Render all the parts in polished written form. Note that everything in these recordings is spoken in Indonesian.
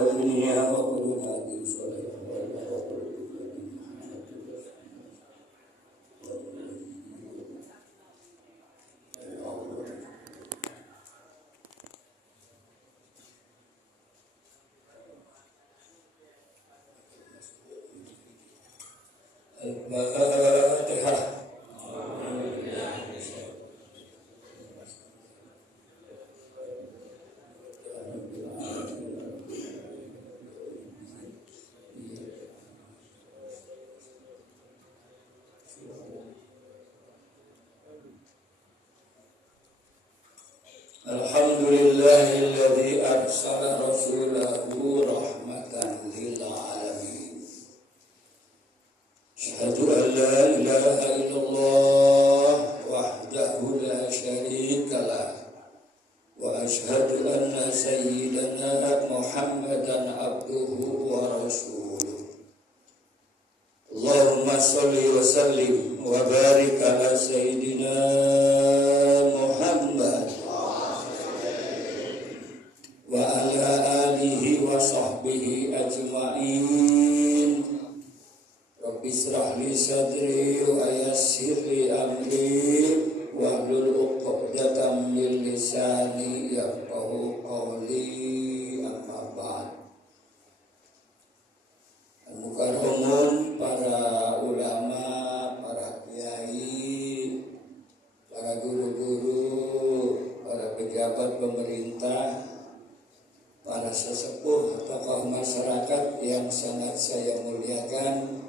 dunia wa kullu hadin sholih Al-Fatihah. Alhamdulillahilladzi arsala rasulahu rahmatan lil alamin. Asyhadu an la ilaha illallah wahdahu la syarika lah wa asyhadu anna sayyidana Muhammadan abduhu wa rasuluh. Allahumma shalli wa sallim wa barik ala sayyidina Muhammad wa ala alihi wa sahbihi ajma'in. Rabbi israh li sadri wa yassir li amri wahlul 'uqdatam min lisani yafqahu qawli. Amma ba'd. Mukarramun para ulama, para kiai, para guru-guru, para pejabat pemerintah, para sesepuh tokoh masyarakat yang sangat saya muliakan.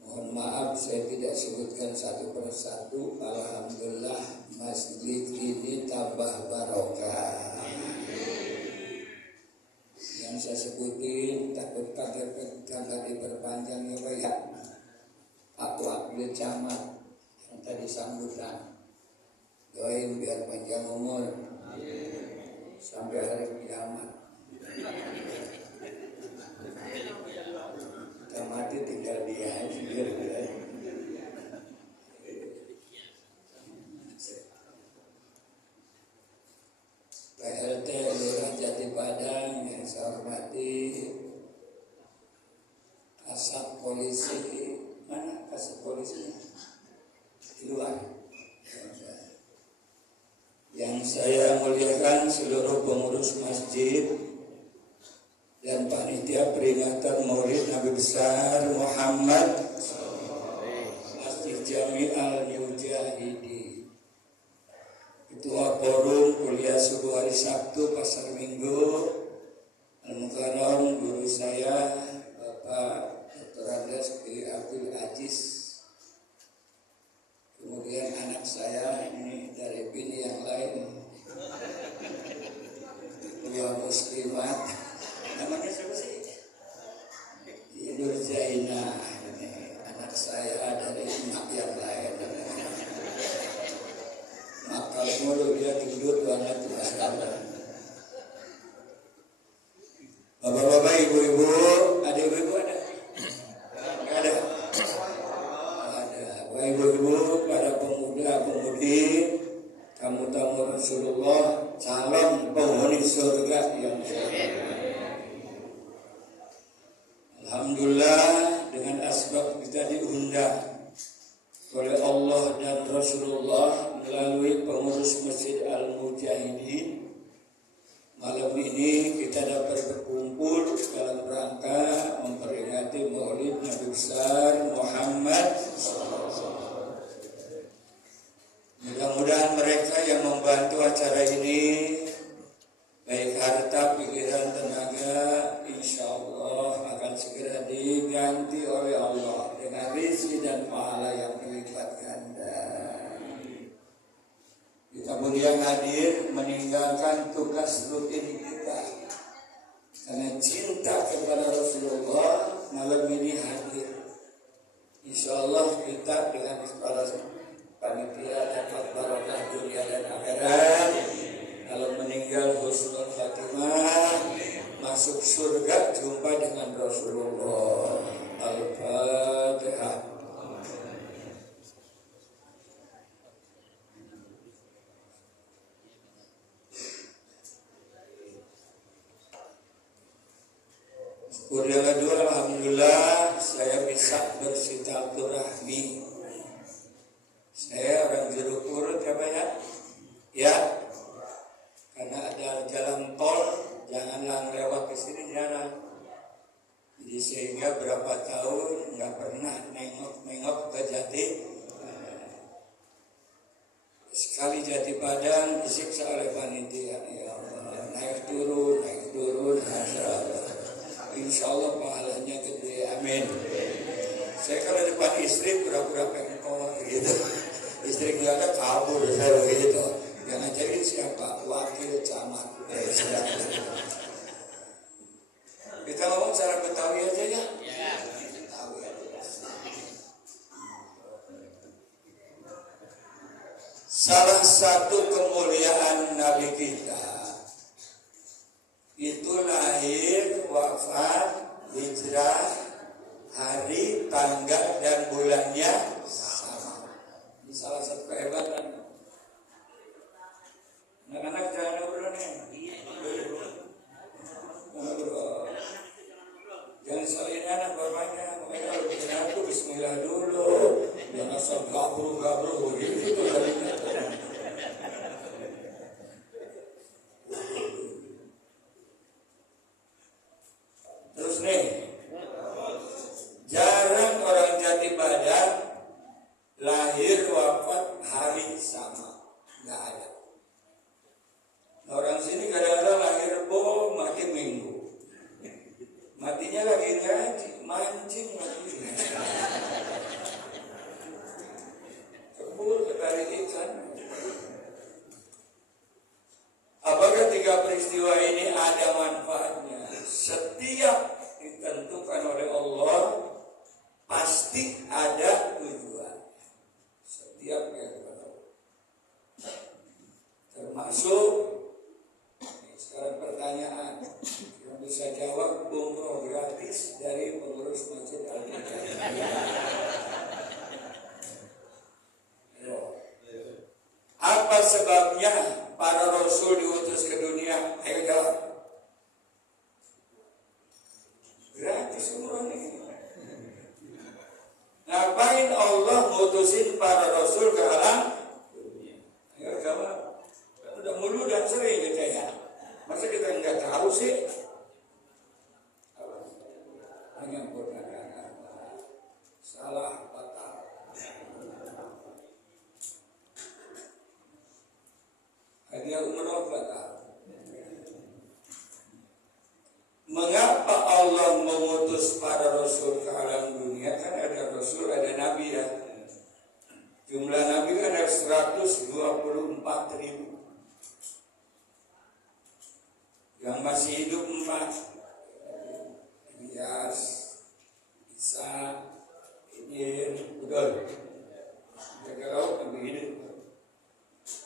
Mohon maaf saya tidak sebutkan satu persatu. Alhamdulillah masjid ini tambah barokah. Yang saya sebutin takut kagak diperpanjang ya Pak ya. Pak Wakil Camat yang tadi sambutan, doain biar panjang umur sampai hari kiamat. Kita mati tinggal dia aja. PLT Lurah Jati Padang yang saya hormati, Kasat Polisi, mana Kasat Polisinya? Di luar. Yang saya muliakan seluruh pengurus masjid dan panitia peringatan Maulid Nabi besar Muhammad Masjid Jami Al-Mujahidi, Ketua Forum Kuliah Subuh hari Sabtu Pasar Minggu, Al-Mukarram guru saya Bapak Dr. Andes P. Abdul Aziz, kemudian anak saya ini dari bini yang lain, Kuliah Muslimat, namanya siapa sih? Nur Zainah, ini anak saya dari emak yang lain. Makal mulu dia gendut banget masalah. Bapak-bapak, ibu-ibu, ada ibu-ibu ada? Nggak ada? Ada. Bapak ibu-ibu, para pemuda-pemudi, tamu-tamu Rasulullah, calon penghuni surga yang saya. Alhamdulillah dengan asbab kita diundang oleh Allah dan Rasulullah melalui pengurus Masjid Al-Mujahidin. Malam ini kita dapat berkumpul dalam rangka memperingati Maulid Nabi besar Muhammad. Mudah-mudahan mereka yang membantu acara ini, baik harta, pikiran, tenaga, insya Allah akan segera diganti oleh Allah dengan rezeki dan pahala yang berlipat ganda. Kita yang hadir meninggalkan tugas rutin kita karena cinta kepada Rasulullah, malam ini hadir. Insya Allah kita dengan para panitia dapat barokah dunia dan akhirat. Kalau meninggal husnul khatimah, masuk surga jumpa dengan Rasulullah. Al-Fatihah. Yang kedua, alhamdulillah saya bisa bersilaturahmi. Saya orang Jeruk Purut ya Pak ya. Ya, karena ada jalan tol, janganlah lewat ke sini jarang. Jadi sehingga berapa tahun nggak pernah nengok ke Jati. Sekali Jati Padang disiksa oleh panitia. Ya Allah, naik turun, insya Allah pahalanya gede, amin. Saya kalau depan istri pura-pura pengkor gitu, istri nggak ada kabur saya gitu. Yang ngajarin siapa? Wakil camat. Kita ngomong cara Betawi aja ya. Betawi aja. Salah satu kemuliaan Nabi kita itu lahir, wafat, hijrah, hari, tanggal dan bulannya sama. Ini salah satu kehebatan. Anak-anak jangan ngobrol nih. Jangan salin anak bapaknya. Makanya kalau bikin aku bismillah dulu. Jangan asal gabru gitu jadinya. Terus nih, jarang orang Jati Padang lahir wafat hari sama, nggak ada. Orang sini kadang-kadang lahir mati minggu, matinya lagi ngaji, mancing lagi, kebul ketarik ikan. Apakah tiga peristiwa ini ada manfaatnya? Setiap ditentukan oleh Allah pasti ada tujuan. Setiap termasuk sekarang pertanyaan yang bisa jawab umroh gratis dari pengurus Masjid Al-Fatihah. Apa sebabnya para rasul diutus ke dunia? Ayo jawab. Gratis umroh ini. Ngapain Allah ngutusin para rasul ke alam dunia? Ayo jawab. Udah mulu dan sering gitu ya. Masa kita nggak tahu sih? Menyempurnakan salah fatal. Hadiah umroh fatal. Mengapa Allah mengutus para rasul ke alam dunia? Kan ada rasul, ada nabi ya. Jumlah nabi kan ada 124.000. Yang masih hidup 4. Ilyas, Isa, Idris, Udol. Kalau lebih hidup.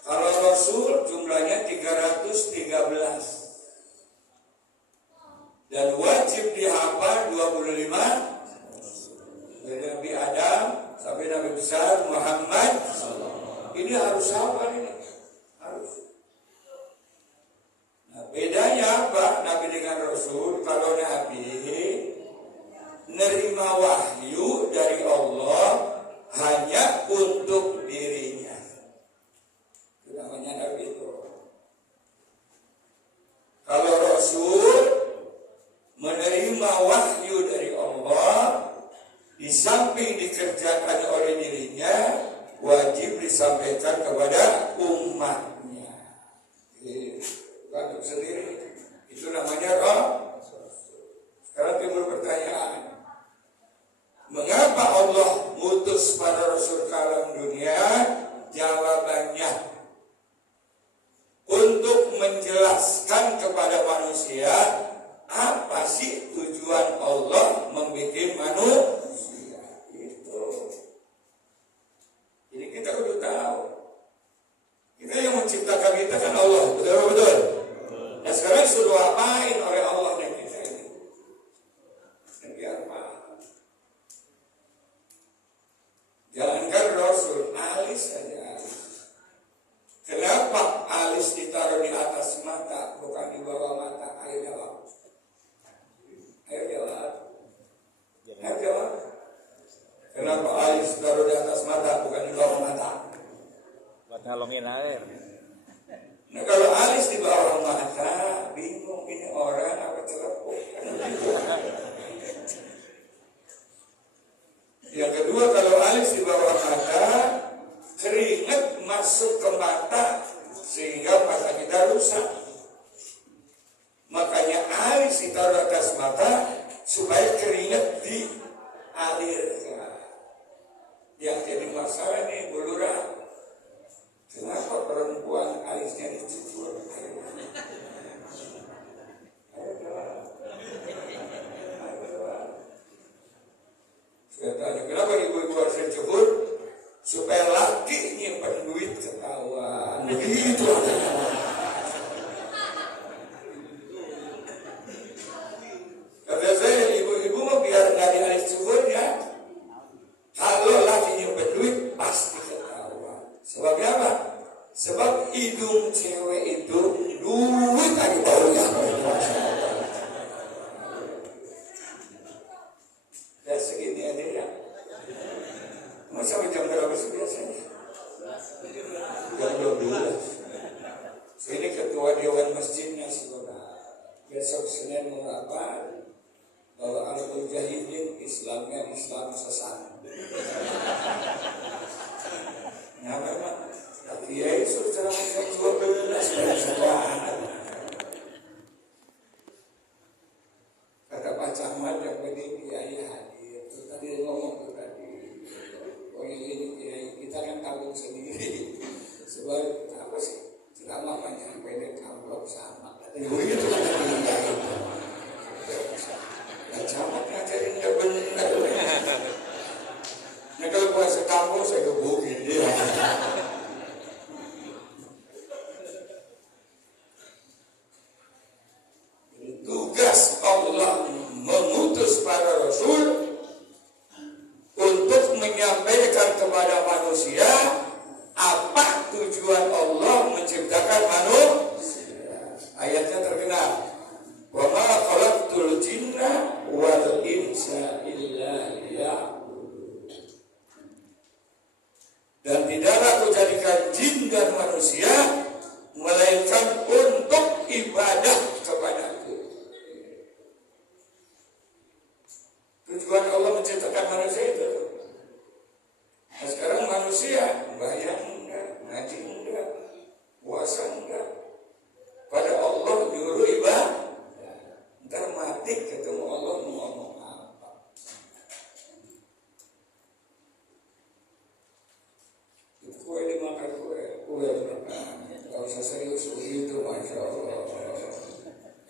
Kalau Rasul jumlahnya 313. Dan wajib dihafal 25. Dari Nabi Adam sampai Nabi besar Muhammad. Ini harus hafal ini. Harus. Nah, bedanya apa Nabi dengan Rasul? Kalau Nabi nerima wahyu dari Allah hanya untuk dirinya. Itu namanya Nabi itu. Kalau Rasul menerima wahyu dari Allah, di samping dikerjakan oleh dirinya, wajib disampaikan kepada umatnya. Untuk sendiri, itu namanya roh. Sekarang timbul pertanyaan, mengapa Allah mutus para rasul ke alam dunia? Jawabannya, untuk menjelaskan kepada manusia apa sih tujuan Allah membuat manusia itu. Jadi kita udah tahu, kita yang menciptakan kita kan Allah, betul. Nah sekarang suruh apain oleh Allah dan kita ini? Dan biar apa? Jangankan Rasul, alis saja alis. Kenapa alis ditaruh di atas mata, bukan Ngalongin air. Nah kalau alis di bawah mata, bingung ini orang apa telepon. Yang kedua, kalau alis di bawah mata, keringat masuk ke mata sehingga mata kita rusak. Makanya alis ditaruh atas mata supaya keringat dialirkan. Yang jadi masalah nih, Bu Lurah, kenapa perempuan alisnya dicukur? Saya tanya, kenapa ibu-ibu harus dicukur? Supaya laki nyimpen duit ketahuan. Begitu katanya. Kata saya, ibu-ibu mau biar nggak dialis cukur ya. Kalau laki nyimpen duit pasti ketahuan. Sebabnya apa? Sebab hidung cewek itu duit lagi baunya. Ya segini aja ya. Mau sampai jam berapa sih biasanya? Jam 12. Ini ketua Dewan Masjidnya saudara. Besok Senin mau apa? Bahwa Al-Mujahidin Islamnya Islam sesat. Nah memang tapi ya itu secara jam 12 kata Pak Camat yang penting kiai hadir. Tadi ngomong tuh tadi, oh ini kita kan tabung sendiri. Sebab apa sih? Selama panjang pendek amplop sama. Begitu kan tadi. Pak Camat ngajarin nggak benar. Nah kalau puasa kampung saya gebukin dia. Tugas Allah mengutus para Rasul untuk menyampaikan kepada manusia apa tujuan Allah menciptakan manusia. Ayatnya terkenal. Wa ma khalaqtul jinna wal insa illa liya'budun. Dan tidaklah aku jadikan jin dan manusia melainkan untuk ibadah kepadaku. Tujuan Allah menciptakan manusia itu. Nah sekarang manusia bayang enggak, ngaji enggak, puasa enggak. Pada Allah nyuruh ibadah. Ntar mati ketemu Allah mau ngomong apa? Itu kue dimakan kue makan. Gak usah serius begitu, Masya Allah.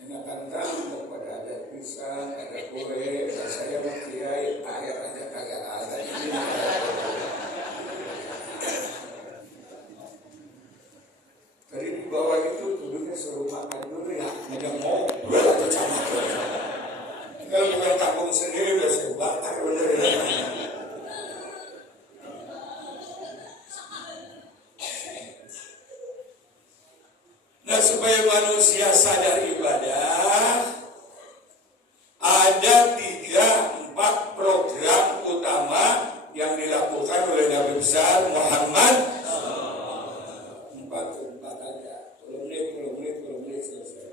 Enakan kamu pada ada pisang, ada kue. Saya mau kiai, air aja kagak ada. Tadi di bawah itu duduknya suruh makan dulu ya. Ada mobil atau camat. Kalau bukan kampung sendiri udah saya bakar bener ya. Nah supaya manusia sadar ibadah, ada 3-4 program utama yang dilakukan oleh Nabi besar Muhammad. 4 aja, 10 menit selesai.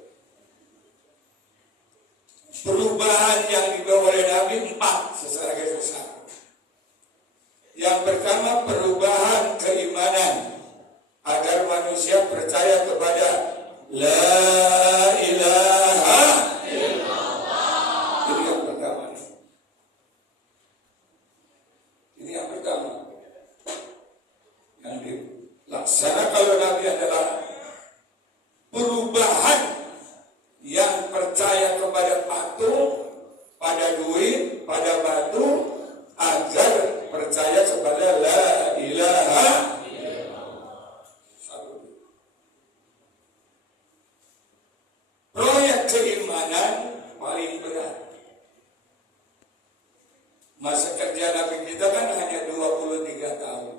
Perubahan yang dibawa oleh Nabi 4 secara garis besar. Yang pertama perubahan keimanan agar manusia percaya kepada La ilaha illallah. Ini yang pertama. Ini yang pertama. Yang dilaksanakan oleh Nabi adalah perubahan yang percaya kepada patung, pada duit, pada batu, agar percaya kepada La ilaha. Proyek keimanan paling berat. Masa kerja Nabi kita kan hanya 23 tahun.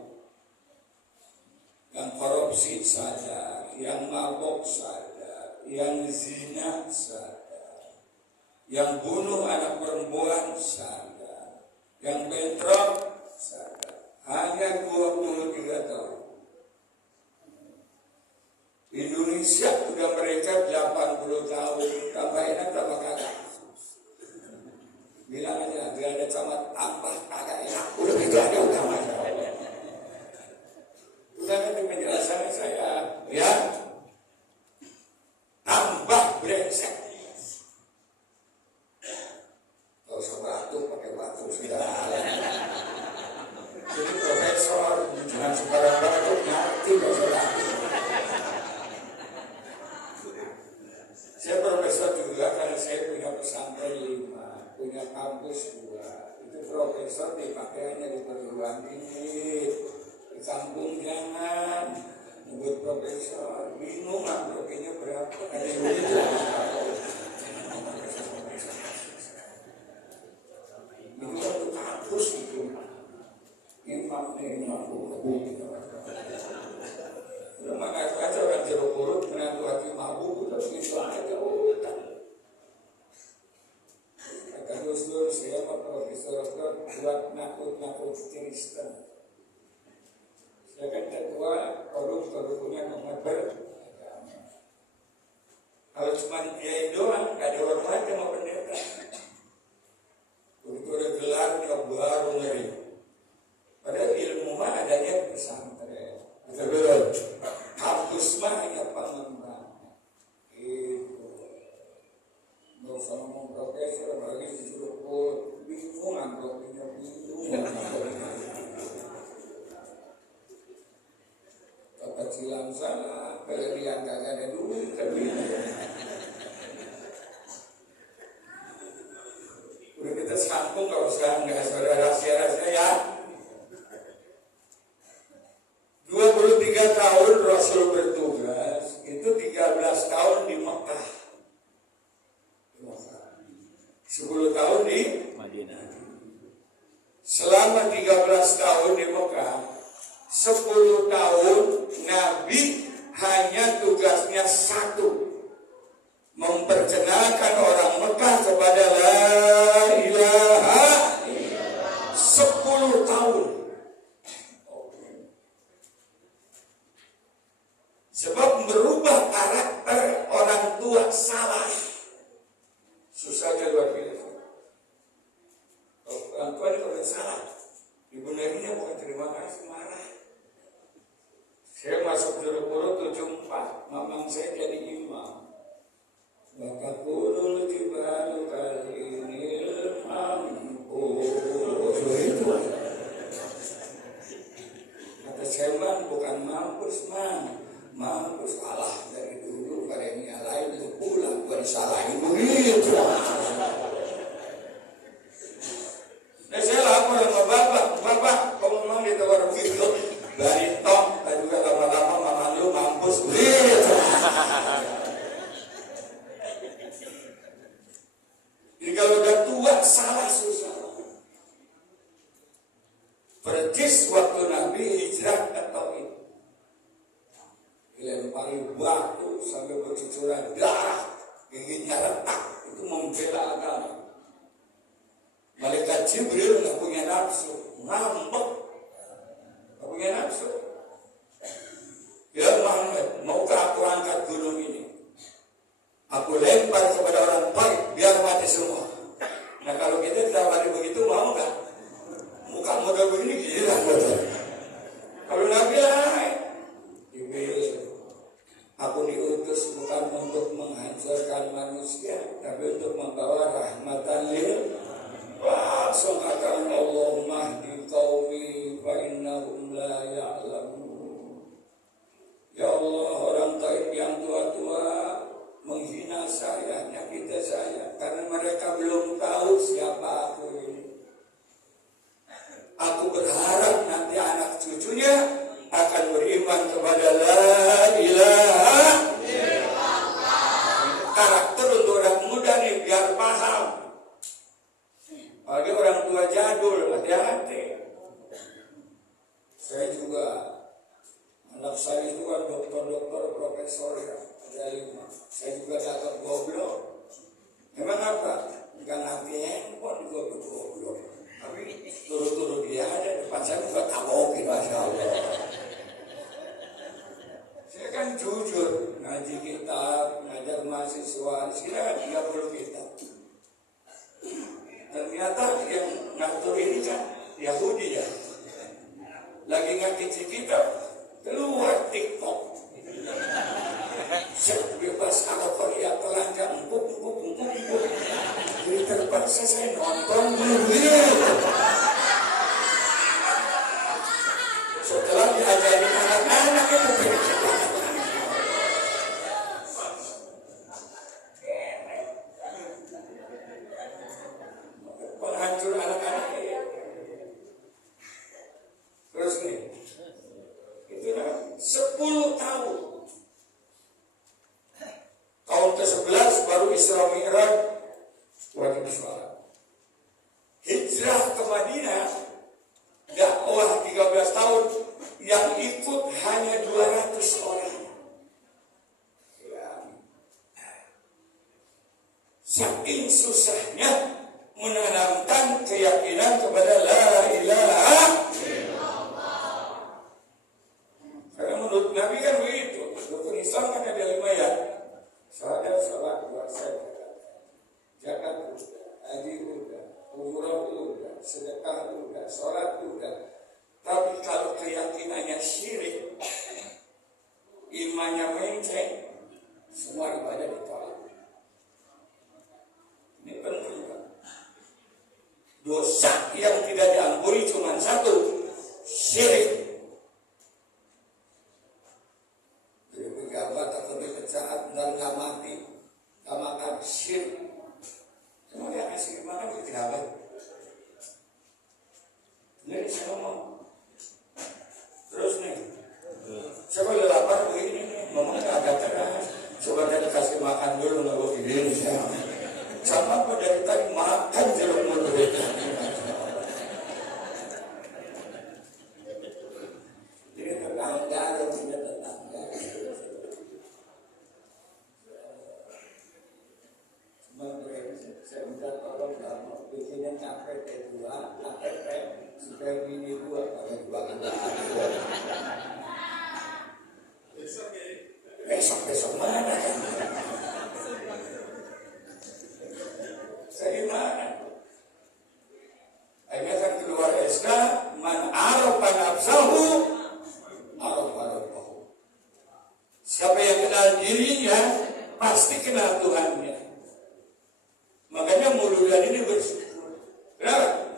Yang korupsi sadar, yang mabok sadar, yang zina sadar, yang bunuh anak perempuan sadar, yang bentrok sadar. Hanya 23 tahun. Indonesia udah mereka 80 tahun, tambah enak tambah kagak. Bilang aja, gak ada camat tambah kagak enak, udah itu aja utama. Udah nanti penjelasannya saya, ya, tambah brengsek. Gak usah batu, pakai batu sudah. Jadi profesor, jangan sembarang batu, ngerti gak usah batu. Saya profesor juga karena saya punya pesantren 5, punya kampus 2. Itu profesor dipakai hanya di perguruan tinggi, di kampung jangan nyebut profesor. Bingung lah profesinya berapa? Ada yang begitu. Itu satu kampus itu. Imam udah mengaku aja orang jeruk purut menantu hati mabuk udah begitu aja utang. Kata Gus Dur, saya mah profesor buat nakut-nakut Kristen. Saya kan ketua korup-korupnya nomor beragama. Kalau cuma dia doang, gak ada orang lain yang mau pendeta. Begitu ada gelarnya baru ngeri. Padahal ilmu mah adanya di pesantren. Betul. Kampus mah hanya pengembangan. Itu. Nggak usah ngomong profesor, apalagi disuruh bingung, anggotnya bingung. Kekecilan sana, kelebihan kagak ada duit, udah kita sambung, nggak usah rahasia-rahasia ya. 23 tahun Rasul bertugas, itu 13 tahun di Mekah. 10 tahun di Madinah. Selama 13 tahun di Mekah, 10 tahun Nabi hanya tugasnya satu, memperkenalkan orang Mekah kepada la ilaha illallah. 10 tahun. Sebab merubah karakter orang tua salah. Susahnya luar biasa. Orang tua ini kalau salah, dibenerinya bukan terima kasih, marah. Saya masuk jeruk purut 74, mamang saya jadi imam. Maka kurul jibalu kalinil mampu. Itu. Kata saya, man, bukan mampus, man. Mampus kalah dari dulu, pada ini lain itu pulang, bukan disalahin begitu. Nah saya lapor sama bapak, kamu memang ditawar begitu. Dari top, tadi juga lama-lama mama lu mampus begitu. Jadi kalau udah tua, salah susah. Percis waktu Nabi hijrah ke Taif. Dilempari batu sampai bercucuran darah, giginya retak, itu membela agama. Malaikat Jibril nggak punya nafsu, ngambek, nggak punya nafsu. Ya Muhammad, maukah aku angkat gunung ini? Aku lempar kepada orang baik, biar mati semua. Nah kalau kita ditawari begitu, mau nggak? Muka modal begini gila betul. Kalau Nabi lain, aku diutus bukan untuk menghancurkan manusia, tapi untuk membawa rahmatan lil langsung kata Allahumma hdi qaumi fa innahum la ya'lamun. Ya Allah, orang Taif yang tua-tua menghina saya, nyakiti saya karena mereka belum tahu siapa aku ini. Aku berharap nanti anak cucunya akan beriman kepada la ilaha illallah. Karakter untuk orang muda nih biar paham. Apalagi orang tua jadul, hati-hati. Saya juga, anak saya itu kan dokter-dokter, profesor ya, ada 5. Saya juga agak goblok. Memang apa? Enggak ngerti handphone, goblok. Tapi turut-turut dia ada depan saya juga tabokin, Masya Allah. Saya kan jujur. ngaji kitab, ngajar mahasiswa, sekitar 30 kitab. Ternyata yang ngatur ini kan Yahudi ya. Lagi ngaji kitab, keluar TikTok. Bebas kalau Korea telanjang, empuk. Jadi terpaksa saya nonton dulu. Setelah diajarin anak-anak itu berjalan. Penghancur anak-anak ini. Terus nih, itu 10 tahun. Tahun ke-11 baru Isra Mi'raj wajib sholat. Hijrah ke Madinah dakwah 13 tahun, yang ikut hanya 200 orang. Ya. Saking susahnya menanamkan keyakinan kepada la ilaha illallah. Karena menurut Nabi kan begitu. Rukun Islam kan ada 5 ya. Salat, puasa, zakat udah, haji udah, umrah udah, sedekah udah, sholat udah. Tapi kalau keyakinannya syirik, imannya menceng, semua ibadah ditolak. Ini penting kan? Dosa yang tidak diampuni cuma satu, syirik. Jadi pejabat atau dipecat dan gak mati, gak makan syirik. Cuma dia kasih gimana pejabat? Jadi saya ngomong. Terus nih, coba lapar begini nih, ngomongnya agak keras. Coba dia kasih makan dulu, nggak begini. Sama apa dari tadi makan jeruk mulut. Jadi tetangga, punya tetangga. Cuma saya minta tolong kalau bikinnya capek T2, KTP, supaya bini gua pakai 2 kata. Besok mana kan? Saya mana? Akhirnya kan keluar SK, man arafa nafsahu arafa rabbahu. Siapa yang kenal dirinya pasti kenal Tuhannya. Makanya Mauludan ini bersyukur. Kenapa?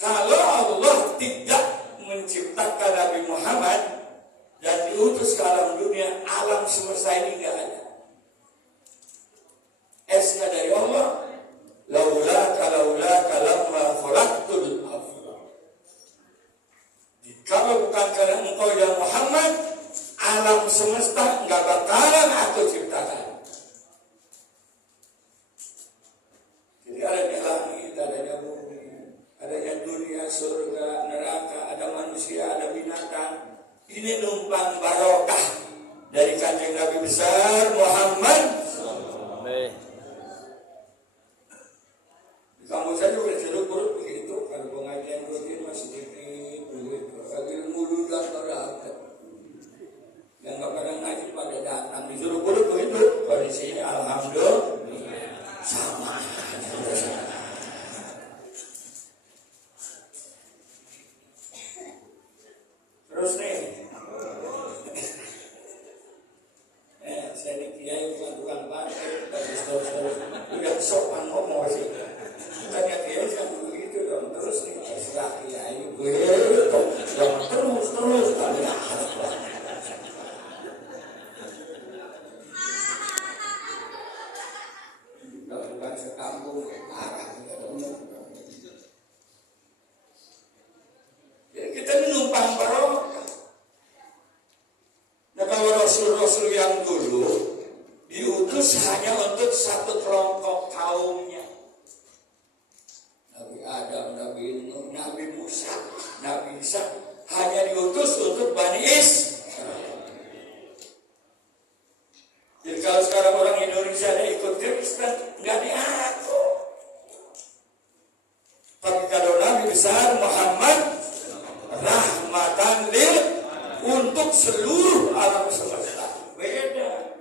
Kalau Allah tidak menciptakan Nabi Muhammad dan diutus ke alam dunia, alam semesta ini tidak ada. SK dari Allah, laulaka lamma khalaqtul afla. Kalau bukan karena engkau ya Muhammad, alam semesta nggak bakalan aku ciptakan. Jadi adanya langit, adanya bumi, adanya dunia, surga, neraka, ada manusia, ada binatang. Ini numpang barokah dari kanjeng Nabi besar Muhammad. Di kampus saya juga jeruk-jeruk begitu. Kalau pengajian rutin masih sedikit begitu. Ilmu ludah terdapat. Yang nggak pernah ngaji pada datang di jeruk-jeruk begitu. Kalau di sini alhamdulillah sama. Terus nih, saya ini kiai bukan tukang parkir, terus udah sopan ngomong sih. Bukannya kiai kan begitu dong. Terus nih, setelah kiai begitu, dong terus tapi nggak harus. Kalau bukan sekampung, marah tidak umum. Jadi kita ini numpang barokah. Nah kalau Rasul-Rasul yang dulu diutus hanya untuk satu kelompok kaumnya. Nabi Adam, Nabi Nuh, Nabi Musa, Nabi Isa hanya diutus untuk Bani Israil. Jadi kalau sekarang orang Indonesia ada ikut Kristen, nggak diaku. Tapi kalau Nabi besar Muhammad rahmatan lil untuk seluruh alam semesta. Beda.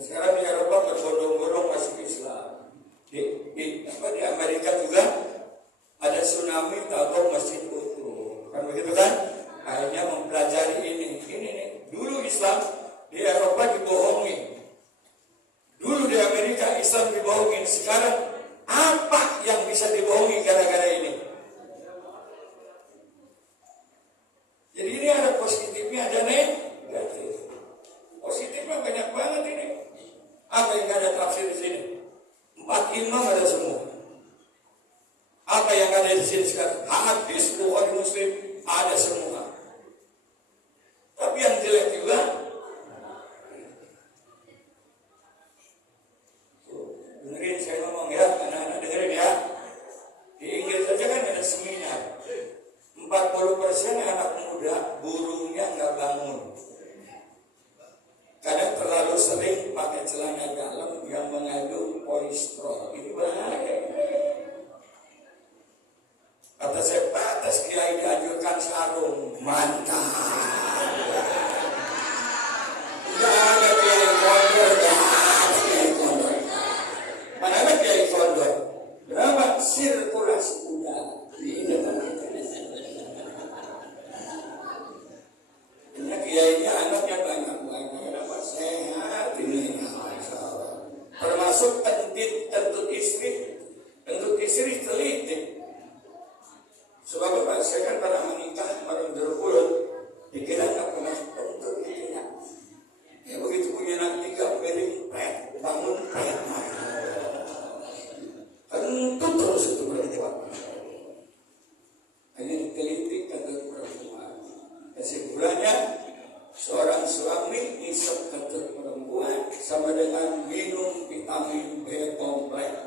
Sekarang di Eropa berbondong-bondong masuk Islam. Di Amerika juga ada tsunami atau masjid utuh. Kan begitu kan? Akhirnya mempelajari ini. Dulu Islam di Eropa dibohongi. Dulu di Amerika Islam dibohongin. Sekarang apa yang bisa dibohongi gara-gara ini? Jadi ini ada positifnya, ada negatif. Positifnya banyak banget ini. Apa yang ada tafsir di sini? 4 imam ada semua. Apa yang ada di sini sekarang? Hadis Bukhari Muslim ada semua. Tapi yang jelek juga. Dengerin saya ngomong ya, anak-anak dengerin ya. Di Inggris saja kan ada seminar. 40% anak muda burungnya nggak bangun. Karena terlalu sering pakai celana dalam yang mengandung polisterol. Ini bahaya. Kata saya, batas kiai dianjurkan sarung. Mantap. Gak ada kiai kondor, Mana ada kiai kondor? Berapa? Sirkulasi udara. Ini kiainya anaknya banyak. Sehat ini, termasuk kentut istri teliti. Sebab apa? Saya kan pernah menikah orang berpulut, dikira tak pernah kentut istrinya. Ya begitu punya anak 3 piring pet, bangun pet, kentut terus itu berbuat. Ini teliti kentut perempuan. Kesimpulannya, seorang suami isep kentut perempuan sama dengan minum vitamin B kompleks.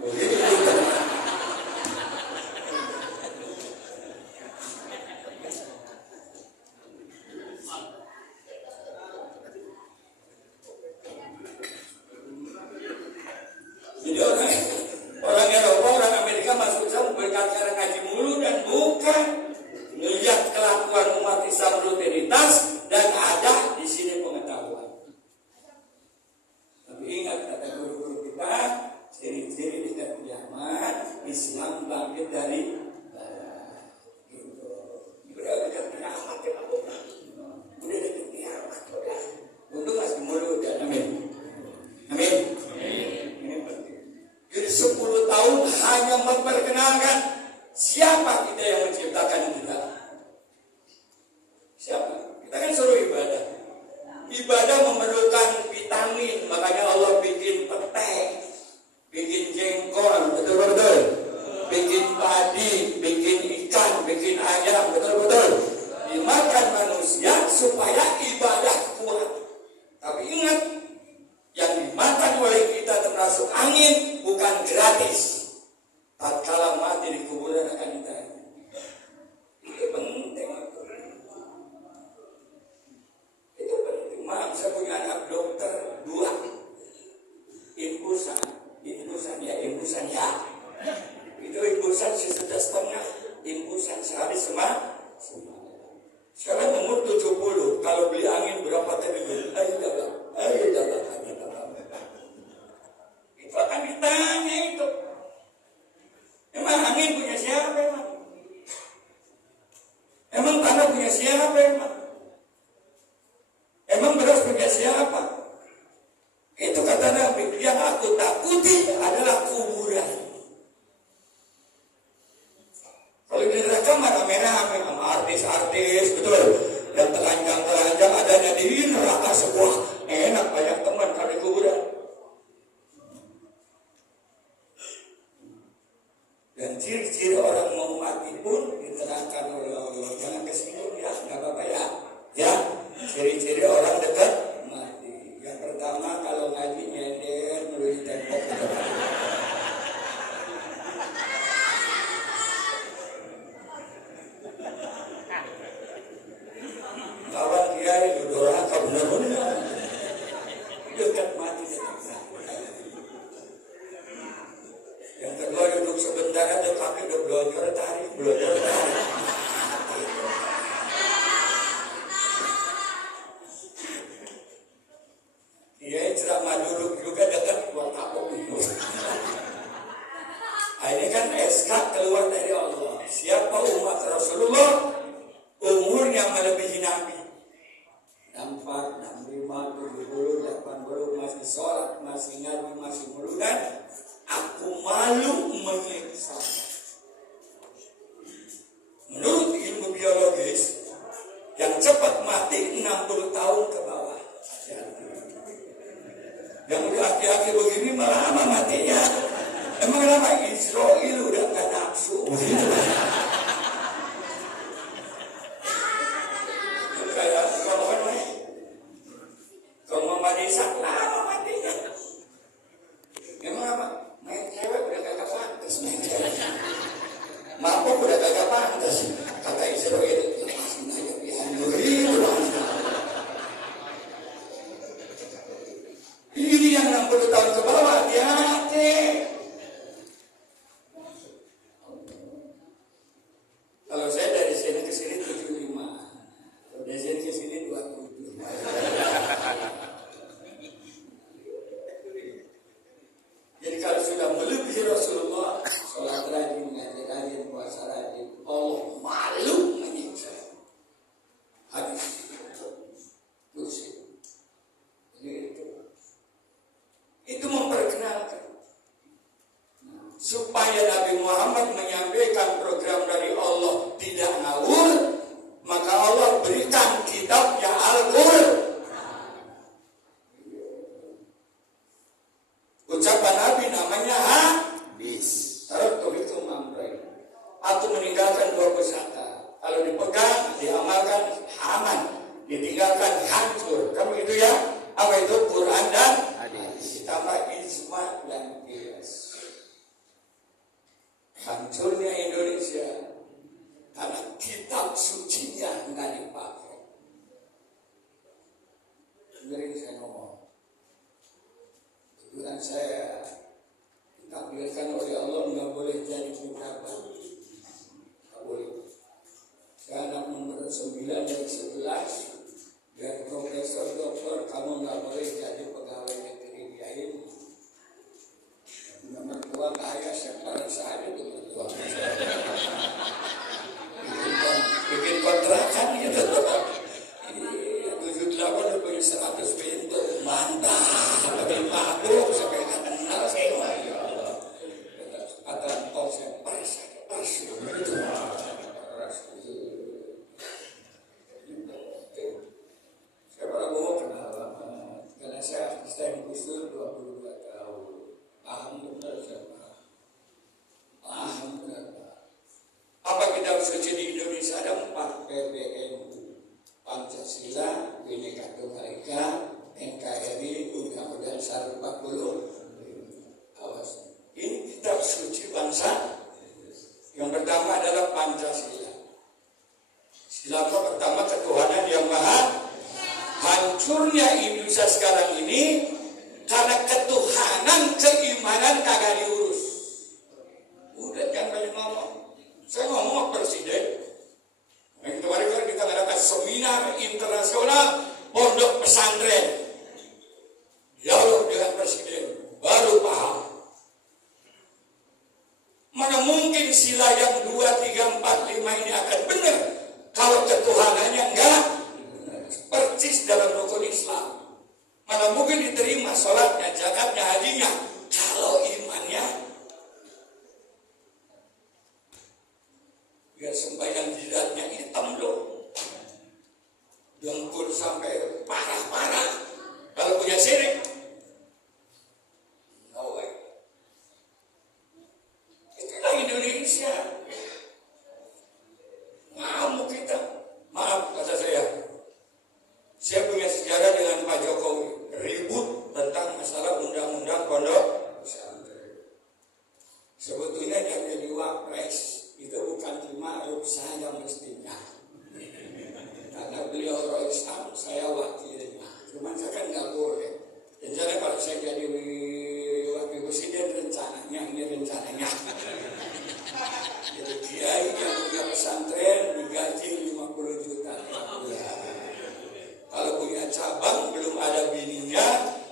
Jadi orang Eropa, orang Amerika masuk Islam berkata ngaji mulu dan bukan melihat kelakuan umat Islam rutinitas dan ada di sini pengetahuan. Tapi ingat kata guru-guru kita, ciri-ciri dekat kiamat Islam bangkit dari barat. Gitu. Udah dekat kiamat ya, udah dekat kiamat. Untung masih mulut ya, amin. Amin. Ini penting. Jadi 10 tahun hanya memperkenalkan siapa kita yang menciptakan kita. Siapa? Kita kan suruh ibadah. Ibadah memerlukan vitamin, makanya Allah bikin petai, bikin jengkol, betul-betul. Bikin padi, bikin ikan, bikin ayam, betul-betul. Dimakan manusia supaya ibadah kuat. Tapi ingat, yang dimakan oleh kita termasuk angin, bukan gratis. Tatkala mati di kuburan akan ditanya. Itu penting. Itu penting. Maaf, saya punya anak dokter 2. Infusan ya. Itu infusan sesudah setengah. Infusan sehari semalam. Sekarang umur 70. Kalau beli angin berapa tadi? Ayo dapat. Itu akan ditanya itu. Emang angin punya siapa emang? Emang tanah punya siapa emang? Emang beras punya siapa? Yang udah aki-aki begini malah lama matinya. Emang kenapa Israel udah gak nafsu? Kayak kalau mati sak lama matinya. Emang apa? Main cewek udah kagak pantas main cewek. Mabuk udah kagak pantas. Kata Israel itu lepasin aja biarin ini yang 60 tahun ke bawah hati-hati. Kalau saya dari sini ke sini 75, dari sini ke sini 27. Jadi kalau sudah melebihi Rasulullah, sholat rajin, ngaji rajin, puasa rajin, Allah malu menyiksa. Hadis Kursi. Itu memperkenalkan supaya Nabi Muhammad menyampaikan program dari Allah tidak ngawur, maka Allah berikan kitabnya Al-Qur'an. Ucapan Nabi namanya hadis. Taruh itu mampai. Atau meninggalkan dua pusaka. Kalau dipegang, diamalkan aman, ditinggalkan hancur. Kamu itu ya? Apa itu? Quran dan hadis. Ditambah ijma dan qiyas. Hancurnya Indonesia karena kitab sucinya nggak dipakai. Dengerin saya ngomong. Kebetulan saya ditakdirkan oleh Allah nggak boleh jadi pejabat. Nggak boleh. Saya anak nomor 9 dari 11. Dan profesor doktor, kamu nggak boleh jadi pegawai negeri biayain. Nomor 2 kaya sekarang saya itu mertua. Bikin kontrakan gitu. 78 udah punya 100 pintu, mantap. Tapi mabuk sampai nggak kenal saya. Kata tol saya peres. Prabowo kenal lama, karena saya asisten Gus Dur 22 tahun. Paham benar siapa? Paham benar. Apa kitab suci di Indonesia ada 4 PBNU, Pancasila, Bhinneka Tunggal Ika, NKRI, Undang-Undang Dasar 40. Awas, ini kitab suci bangsa. Yang pertama adalah Pancasila. Sila pertama ketuhanan yang maha. Hancurnya Indonesia sekarang ini karena ketuhanan, keimanan kagak diurus. Udah jangan banyak ngomong. Saya ngomong presiden. Yang kemarin kan kita ngadakan seminar internasional pondok pesantren. Dialog dengan presiden, baru paham. Mana mungkin sila yang 2, 3, 4, 5 ini akan benar kalau ketuhanannya enggak persis dalam rukun Islam. Mana mungkin diterima sholatnya, zakatnya, hajinya kalau imannya ya sembahyang jidatnya hitam loh, dengkul sampai parah-parah. Kalau punya syirik, no way. Itulah Indonesia. Ngamuk kita. Maaf kata saya punya sejarah dengan Pak Jokowi, ribut tentang masalah undang-undang pondok pesantren. Sebetulnya yang jadi wapres itu bukan Ma'ruf, saya mestinya. Karena beliau orang Islam, saya wakilnya. Cuman saya kan nggak boleh. Rencana kalau saya jadi wakil presiden rencananya. Jadi kiai yang punya pesantren digaji 50 juta. Ya. Kalau punya cabang belum ada bininya,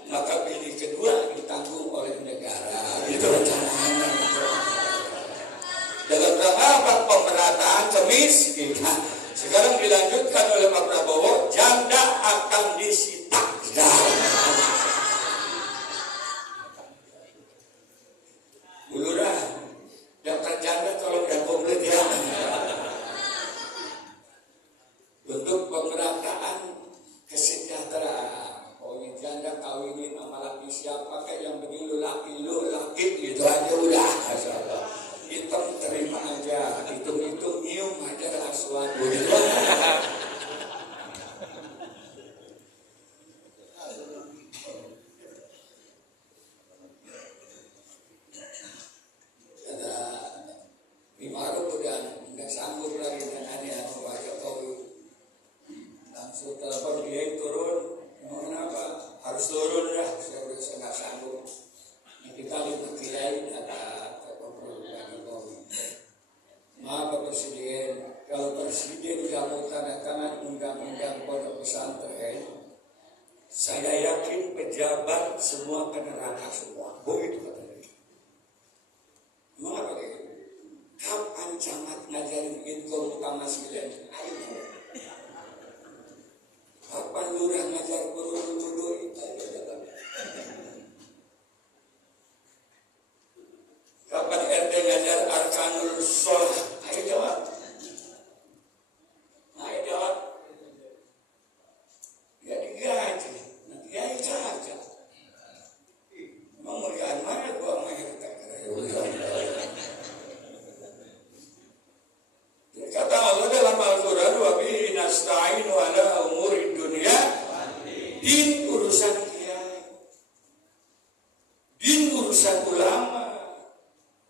maka bini kedua ditanggung oleh negara. Itu rencananya. Dalam rangka apa? Pemerataan kemiskinan. Sekarang dilanjutkan oleh Pak Prabowo, janda akan disita. Bulurah, daftar janda tolong yang komplit ya. Untuk pemerataan kesejahteraan, janda kawinin sama laki siap pakai yang begini lu laki gitu aja udah, Masya Allah. Hitam terima aja, hitung nyium aja aswan gitu. Saya yakin pejabat semua ke neraka semua. Begitu katanya. Gimana Pak? Kapan camat ngajarin info utama 9? Ayo. Kapan lurah ngajar guru itu? Kapan RT ngajar arkanul sholah? Ayo jawab. Ayo jawab. Ya digaji. Ya itu aja. Memuliaan mana gua main kata Allah dalam Al-Quran wa bihi nasta'inu ala umuri dunia. Din urusan kiai, din urusan ulama,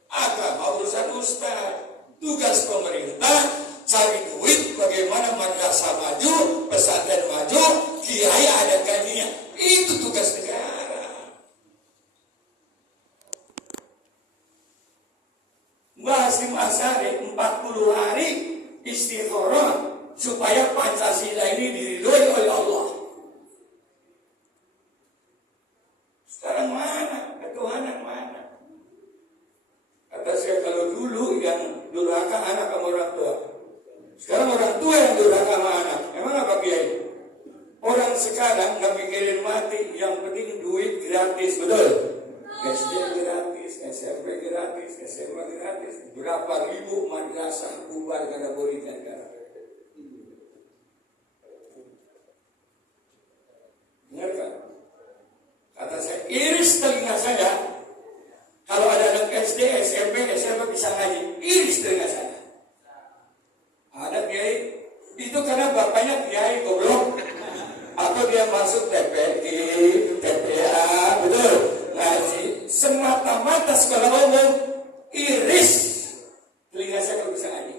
agama urusan ustaz. Tugas pemerintah cari duit bagaimana madrasah maju, pesantren maju, kiai ada gajinya. Itu tugas negara. Mbah Hasyim Asy'ari 40 hari istikharah supaya Pancasila ini diridhoi oleh Allah. Sekarang mana? Ketuhanan mana? Kata saya kalau dulu yang durhaka anak sama orang tua. Sekarang orang tua yang durhaka sama anak. Emang apa kiai? Orang sekarang nggak mikirin mati, yang penting duit gratis, betul? SD gratis, SMP gratis, SMA gratis. Berapa ribu madrasah bubar karena borikan negara. Benar kan? Kata saya, iris telinga saya. Kalau ada anak SD, SMP, SMA bisa ngaji, iris telinga saya. Ada kiai, itu karena bapaknya kiai goblok. Atau dia masuk TPI, TPA, betul? Ngaji, semata-mata sekolah umum, iris telinga saya kalau bisa ngaji.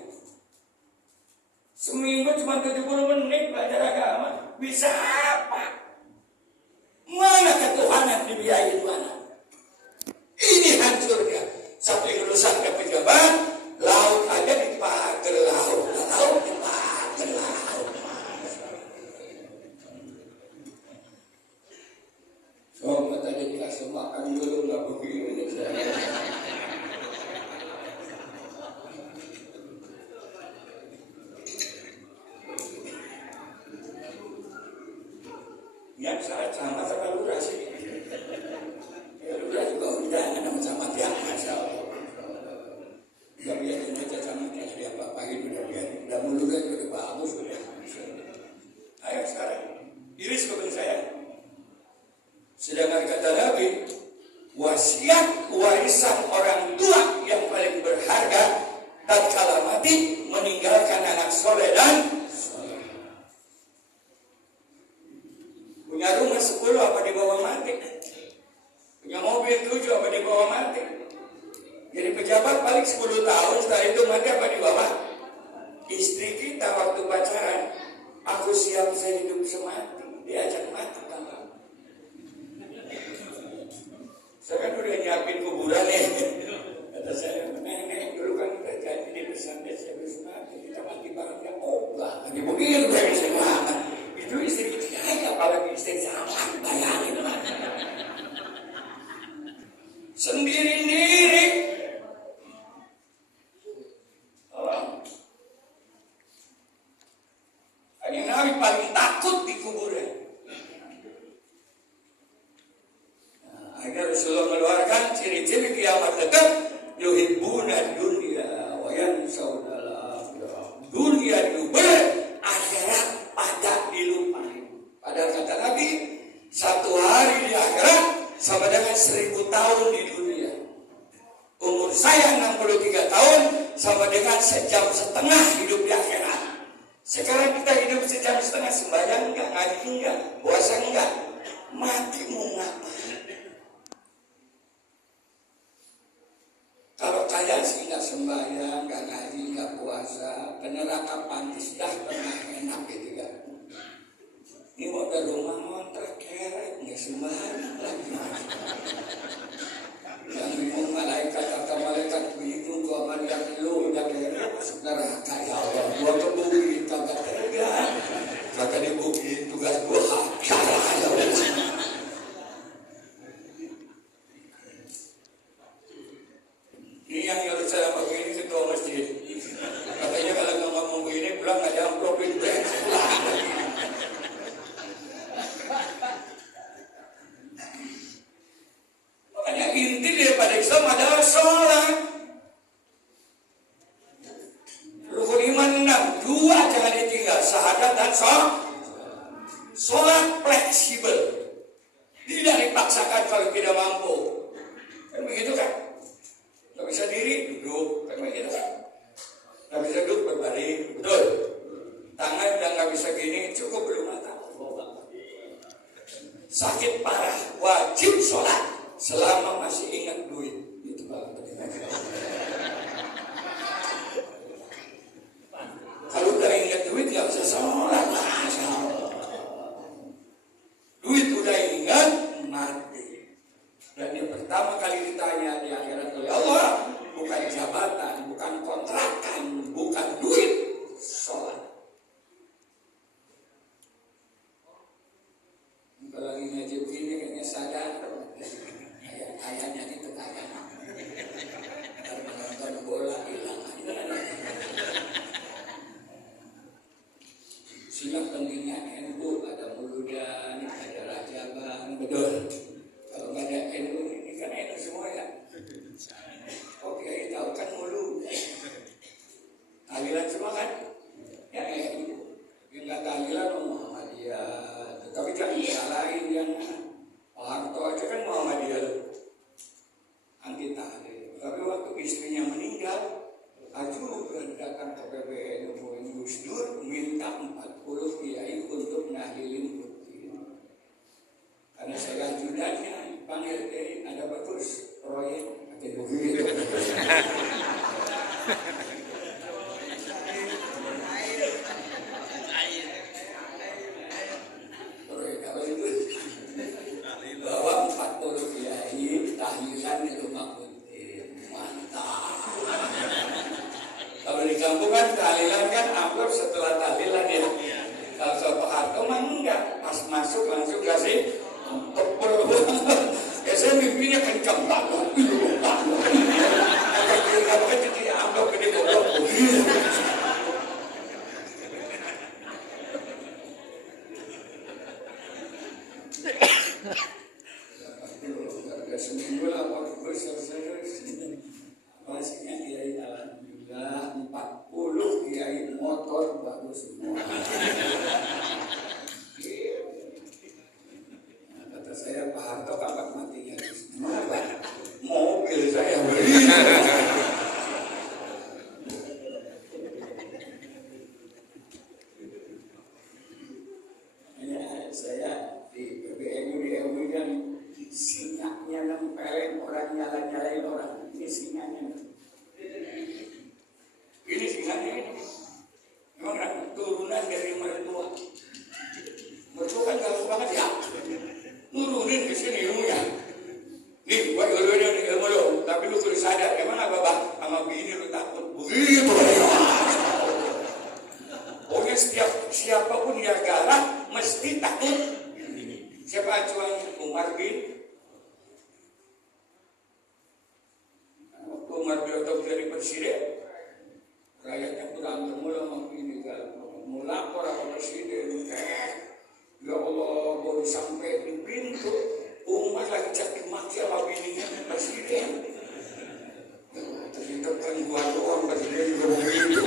Seminggu cuma 70 menit belajar agama, bisa apa? Mana ketuhanan dibiayain mana? Ini hancurnya. Satu urusan ke pejabat, laut aja dipager laut dipager laut. Coba tadi dikasih makan dulu nggak begini. Yang saya camat sama lurah sih. Ya lurah juga undangan sama camat yang Masya Allah. Gak biarin aja camat yang dia apa-apain udah biarin. Udah mulutnya udah bagus udah. Ayo sekarang iris kuping saya. Sedangkan kata Nabi, wasiat warisan orang tua yang paling berharga tatkala mati meninggalkan anak soleh dan punya rumah 10 apa dibawa mati, punya mobil 7 apa dibawa mati. Jadi pejabat paling 10 tahun setelah itu mati apa dibawa. Istri kita waktu pacaran, aku siap saya hidup semati, diajak mati Bapak. Saya kan udah nyiapin kuburan ya. Kata saya, nenek dulu kan kita janji di pesantren saya bersemati, kita mati barengnya. Oh enggak, lagi begitu dari semangat. Itu istri kita, apalagi istri zaman, bayangin. Sendiri-sendiri. Yang Nabi paling takut di kuburan. Agar Rasulullah mengeluarkan ciri-ciri kiamat dekat, yuhibbuna dunya wa yansawna al-akhirah. Dunia dilupain, akhirat pada dilupain. Padahal kata Nabi, satu hari di akhirat sama dengan 1000 tahun di dunia. Umur saya 63 tahun sama dengan sejam setengah hidup di akhirat. Sekarang kita hidup sejam setengah, sembahyang enggak, ngaji enggak, puasa enggak, mati mau ngapain? Kalau kalian sih enggak sembahyang, enggak ngaji, enggak puasa, ke neraka pantis dah pernah enak gitu kan. Ini mau ada rumah ngontrak keret, enggak sembahyang lagi. Yang bingung malaikat kata malaikat bingung gua malaikat lu udah keret masuk neraka ya Allah. Gua kebukin kagak tega. Kagak dibukin tugas gua hakar ya Allah. Ini yang harus saya begini ketua masjid. Katanya kalau nggak ngomong begini pulang nggak ada profit bank. Makanya inti daripada Islam adalah sholat. Rukun iman 6, 2 jangan ditinggal, syahadat dan sholat. Sholat fleksibel, tidak dipaksakan kalau tidak mampu. Kan begitu kan? Gak bisa diri, duduk, kan begitu kan? Gak bisa duduk, berbaring, betul. Tangan udah gak bisa gini, cukup belum mata. Sakit parah, wajib sholat selama masih ingat duit. Itu Pak. Kalau udah ingat duit gak bisa sholat. Duit udah ingat, mati. Dan yang pertama kali ditanya di akhirat oleh Allah, bukan jabatan, bukan kontrakan, bukan duit, sholat. Kalau lagi ngaji begini kayaknya sadar, ayah-ayahnya itu kayak kalau nonton bola hilang. Simak pentingnya NU, ada Muludan, ada Rajaban, betul. Kalau nggak ada NU, ini kan NU semua ya. Oke, tahu kan mulu. Tahlilan semua kan? Ya NU. Yang nggak tahlilan Muhammadiyah. Tapi jangan disalahin yang Pak Harto aja kan Muhammadiyah. Anti tahlil. Tapi waktu istrinya meninggal, ajudan datang ke PBNU Gus Dur minta 40 kiai untuk nahlilin putih. Karena saya ajudannya panggil dari ada bagus proyek atau begitu. Proyek apa itu? Bawa 40 kiai tahlilan di rumah putih. Mantap. Kalau di kampung kan tahlilan kan amplop setelah tahlilan ya. Kalau soal Pak Harto mah enggak, pas masuk langsung kasih tepel. Ya saya mimpinya kencang banget. Kalau kan jadi amplop gede goblok. Harga seminggu lah waktu selesai. Pastinya kiai alhamdulillah 40 kiai motor bagus semua. Kata saya Pak Harto kapan matinya? Mobil saya beli. Ya, saya di PBNU di MUI kan singanya nempelin orang nyala-nyalain orang. Ini singanya. Ini singanya ini. Memang kan turunan dari mertua. Mertua kan galak banget ya. Nurunin ke sini ilmunya. Nih, gua ilmunya nih ilmu lo. Tapi lu tulis sadar. Emang apa bah? Sama bini lu takut. Begitu. Pokoknya siapapun yang galak mesti takut. Siapa acuannya? Umar bin Umar diotop dari presiden, rakyatnya kurang mula ini kan, mula orang presiden, ya Allah baru sampai di pintu, Umar lagi cari maki sama bininya presiden, ternyata gangguan doang presiden juga begitu.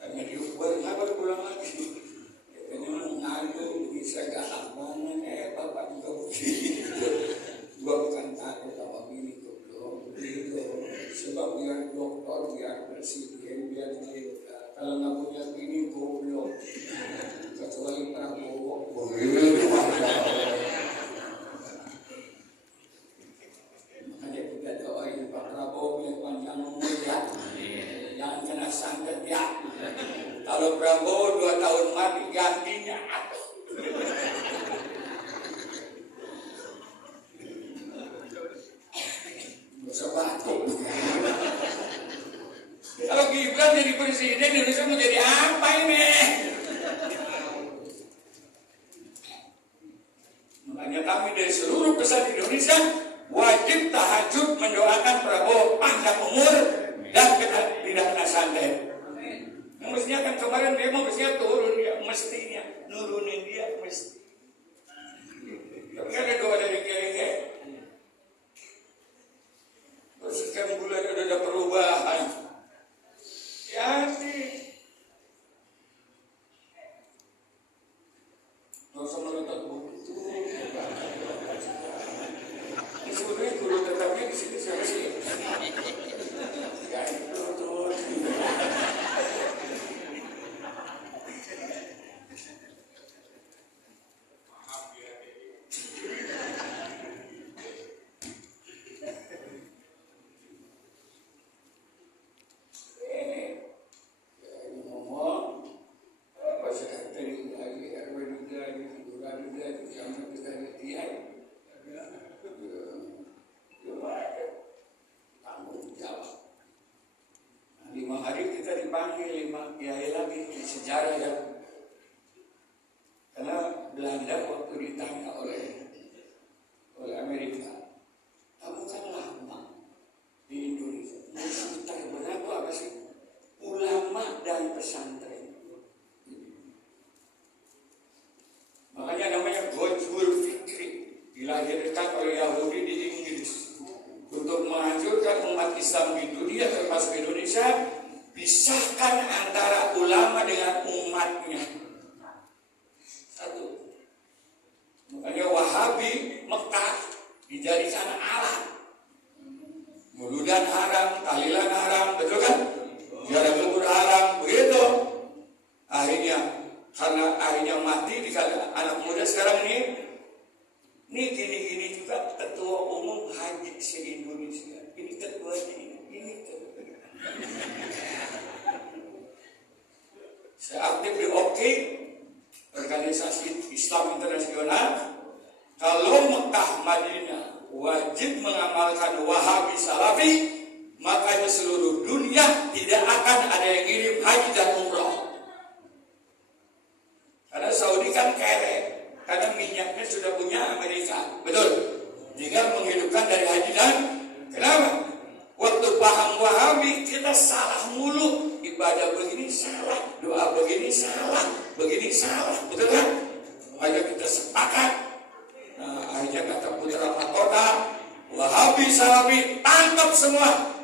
Hanya diubah, kenapa pulang lagi? Katanya Sebab biar dokter, biar presiden, biar kita. Kalau nggak punya bini goblok. Kecuali Prabowo. Makanya kita doain Pak Prabowo biar panjang umur ya. Jangan kena santet ya. Kalau Prabowo 2 tahun mati gantinya aku. Kalau Gibran jadi presiden, Indonesia mau jadi apa ini? Makanya kami dari seluruh pesantren Indonesia wajib tahajud mendoakan Prabowo panjang umur dan tidak kena santet. Mestinya kan kemarin dia mau mestinya turun dia, mestinya nurunin dia mesti. Tapi kan ada doa dari kiai-kiai. Terus sekian bulan ada perubahan. Ya sih. Nggak usah meletak buku. Ini sebenarnya guru tetapnya di sini siapa sih? Ya itu tuh. Sejarah ya, karena Belanda waktu ditanya oleh Amerika, kamu kan lama di Indonesia, musuh terberat itu apa sih? Ulama dan pesantren. Makanya namanya Gojbul Fikri, dilahirkan oleh Yahudi di Inggris untuk menghancurkan umat Islam di dunia termasuk Indonesia. Pisahkan antara ulama dengan umatnya. Satu. Makanya Wahabi Mekah dijadikan alat. Muludan haram, tahlilan haram, betul kan? Ziarah kubur haram, begitu. Akhirnya mati di anak muda sekarang ini gini-gini juga ketua umum haji se-Indonesia. Ini ketuanya ini ketua. Saya aktif di OKI, Organisasi Islam Internasional. Kalau Mekah Madinah wajib mengamalkan Wahabi Salafi, maka di seluruh dunia tidak akan ada yang ngirim haji dan umroh. Karena Saudi kan kere, karena minyaknya sudah punya Amerika, betul. Tinggal menghidupkan dari haji dan kenapa? Waktu paham Wahabi kita salah mulu. Ibadah begini salah, doa begini salah, betul kan? Ayo kita sepakat. Nah, akhirnya kata putra mahkota, Wahabi Salafi tangkap semua.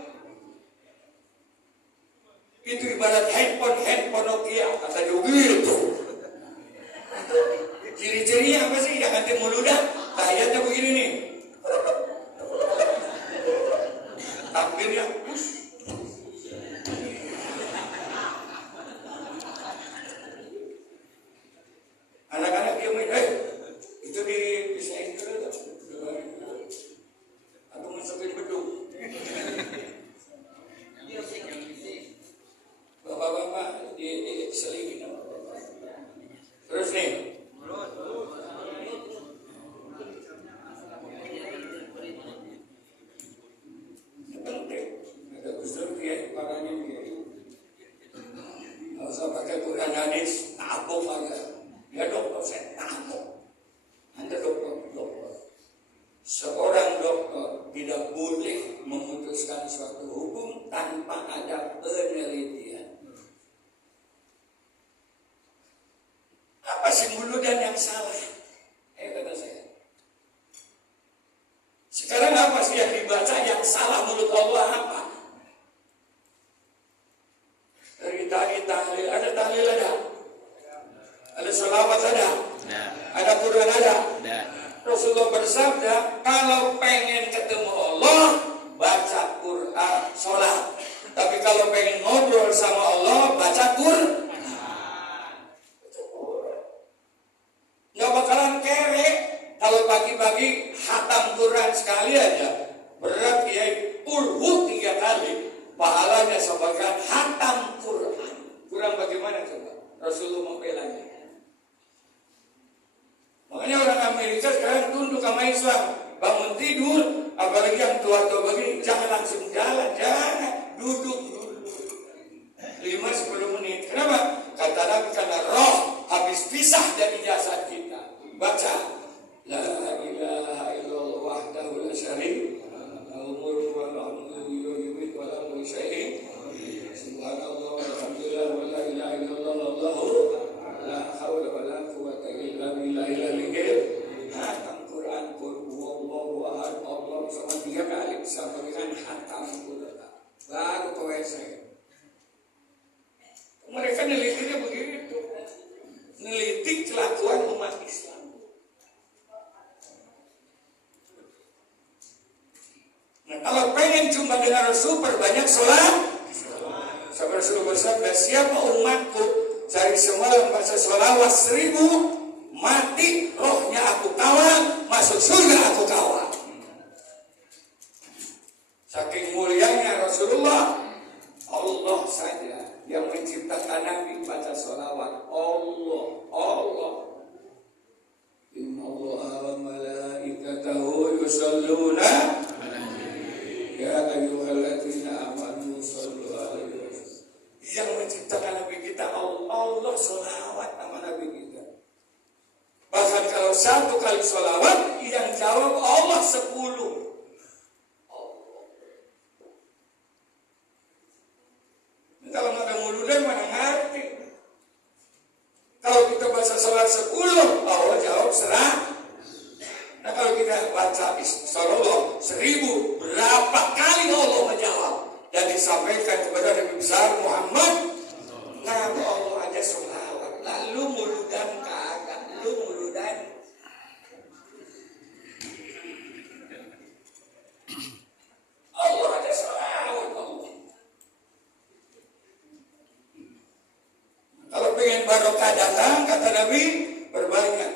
Itu ibarat handphone Nokia, kata dia gitu. Ciri-cirinya apa sih? Yang nanti muludah, tahiyatnya begini nih. Takbirnya anak-anak dia main, itu dipisahin dulu atau masukin bedung. Bapak-bapak diselingin. Terus nih, penting ada usul dia parahnya dia. Kalau saya pakai Quran hadis, tabung aja. Ya dokter, saya tabung. Anda dokter. Seorang dokter tidak boleh memutuskan suatu hukum tanpa ada penelitian. Apa sih muludan yang salah? Kata saya. Sekarang apa sih yang dibaca yang salah menurut Allah apa? Dari tahlil, ada tahlil ada? Ada sholawat ada? Ada Quran ada? Rasulullah bersabda, kalau pengen ketemu Allah, baca Quran. sholat. Tapi kalau pengen ngobrol sama Allah, baca Quran. Nggak bakalan kere kalau pagi-pagi hatam Quran sekali aja. Berat ya, ulhu 3 kali. Pahalanya sebagian hatam Quran. Kurang bagaimana coba? Rasulullah membelanya. Makanya orang Amerika sekarang tunduk sama Islam. Bangun tidur, apalagi yang tua-tua begini, jangan langsung jalan, jangan. Duduk dulu 5-10 menit. Kenapa? Kata Nabi, karena roh habis pisah dari jasad kita. Baca La ilaha illallah wahdahu la syarika lahu mulku wa lahu yuhyi wa lahu syai'in subhanallah walhamdulillah wa la ilaha illallah wallahu la haula wa la quwwata illa billahil aliyyil hatam Quran qul huwallahu ahad Allahu samad 3 kali sampai dengan hatam Quran baru ke WC. Mereka nelitinya begitu, neliti kelakuan umat Islam. Nah, kalau pengen jumpa dengan Rasul, perbanyak sholat. Sahabat Rasul bersabda, siapa umatku cari semalam baca sholawat 1000, mati rohnya aku kawal, masuk surga aku kawal. Saking mulianya Rasulullah, Allah saja yang menciptakan Nabi baca sholawat. Allah. Inna Allah wa malaikatahu yusalluna ya ayyuhalladzina amanu shallu alaihi wasallam. Yang menciptakan Nabi kita Allah sholawat sama Nabi kita. Bahkan kalau 1 kali sholawat, yang jawab Allah 10. Kalau nggak ada muludan mana ngerti. Kalau kita baca sholawat 10, Allah jawab 100. Nah kalau kita baca Sallallahu 1000, berapa kali Allah menjawab? Dan disampaikan kepada Nabi besar Muhammad. Nah Allah aja sholawat. Lalu muludan kagak, lu muludan. Allah aja sholawat Allah. Kalau pengen barokah datang, kata Nabi, berbanyak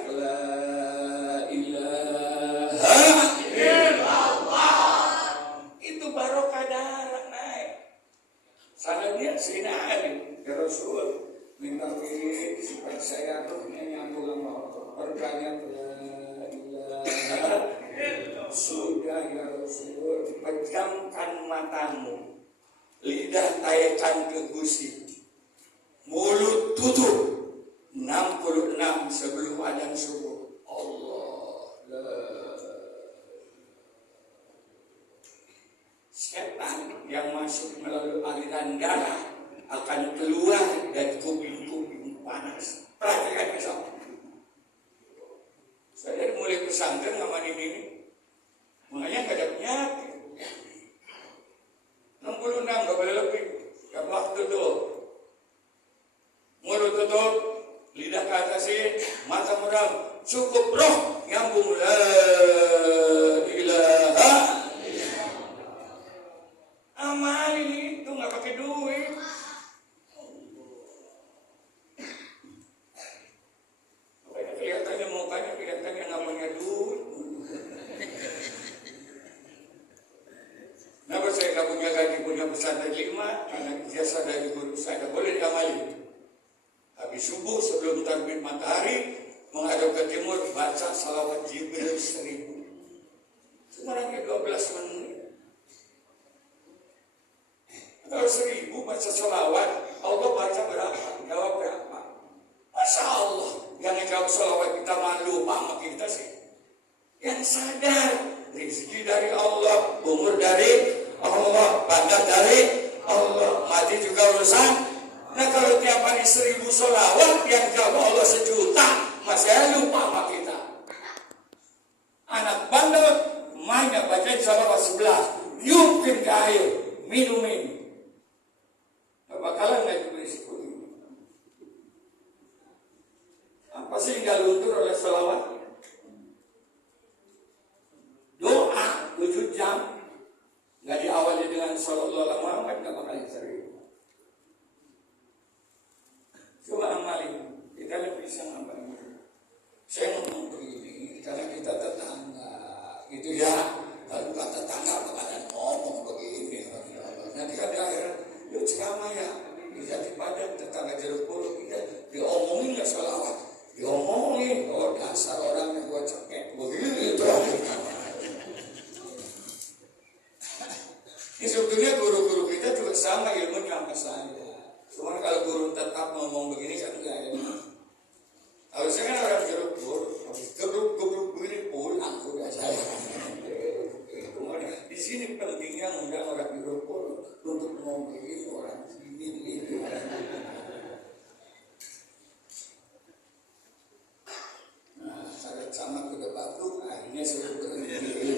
sanadnya Sayyidina Ali ya Rasul minta wirid supaya saya rohnya nyambung sama Allah. Berkanya la ilaha sudah ya Rasul, pejamkan matamu, lidah tayakan ke gusi, mulut tutup 66 sebelum adzan subuh. Setan yang masuk melalui aliran darah akan keluar dari kuping-kuping panas. Perhatikan besok. Saya mulai pesantren ngamanin ini. Makanya gak ada penyakit. 66 gak boleh lebih. Gak waktu tuh. Mulut tutup, lidah ke atasin, mata muram. Cukup roh nyambung la ilaha. Amalin itu nggak pakai duit. Kelihatannya mukanya kelihatannya nggak punya duit. Kenapa saya nggak punya gaji, punya pesantren 5? Karena jasa dari guru saya boleh diamalin. Habis subuh sebelum terbit matahari menghadap ke timur baca salawat Jibril 1000. Sebenarnya 12 menit. Kalau 1000 baca sholawat, Allah baca berapa? Jawab berapa? Masya Allah, yang jawab sholawat kita malu sama kita sih. Yang sadar, rezeki dari Allah, umur dari Allah, bakat dari Allah, mati juga urusan. Nah kalau tiap hari 1000 sholawat, yang jawab Allah 1 juta, masih lupa sama kita. Anak bandel, mainnya bacain sholawat 11, yupin ke air, minumin. Bakalan lagi berisiko ini. Apa sih yang luntur oleh sholawat? Doa 7 jam nggak diawali dengan sholawat. bisa ngapain. Saya ngomong begini karena kita tetangga, gitu ya. Kalau bukan tetangga bakalan ngomong begini. Nanti kan di akhirat, yuk ceramah ya. Bisa di Padang tetangga Jeruk Purut kita diomongin nggak salawat, diomongin dasar orang yang buat cekek begitu. Ini sebetulnya guru-guru kita juga sama ilmunya sama saya. Cuma kalau guru tetap ngomong begini kan enggak enak. Kalau saya kan orang Jeruk Purut, gebruk-gebruk begini pulang udah saya. Di sini pentingnya undang orang Jeruk Purut untuk ngomong begini orang ini. Nah, saya sama kuda batu, akhirnya saya berhenti.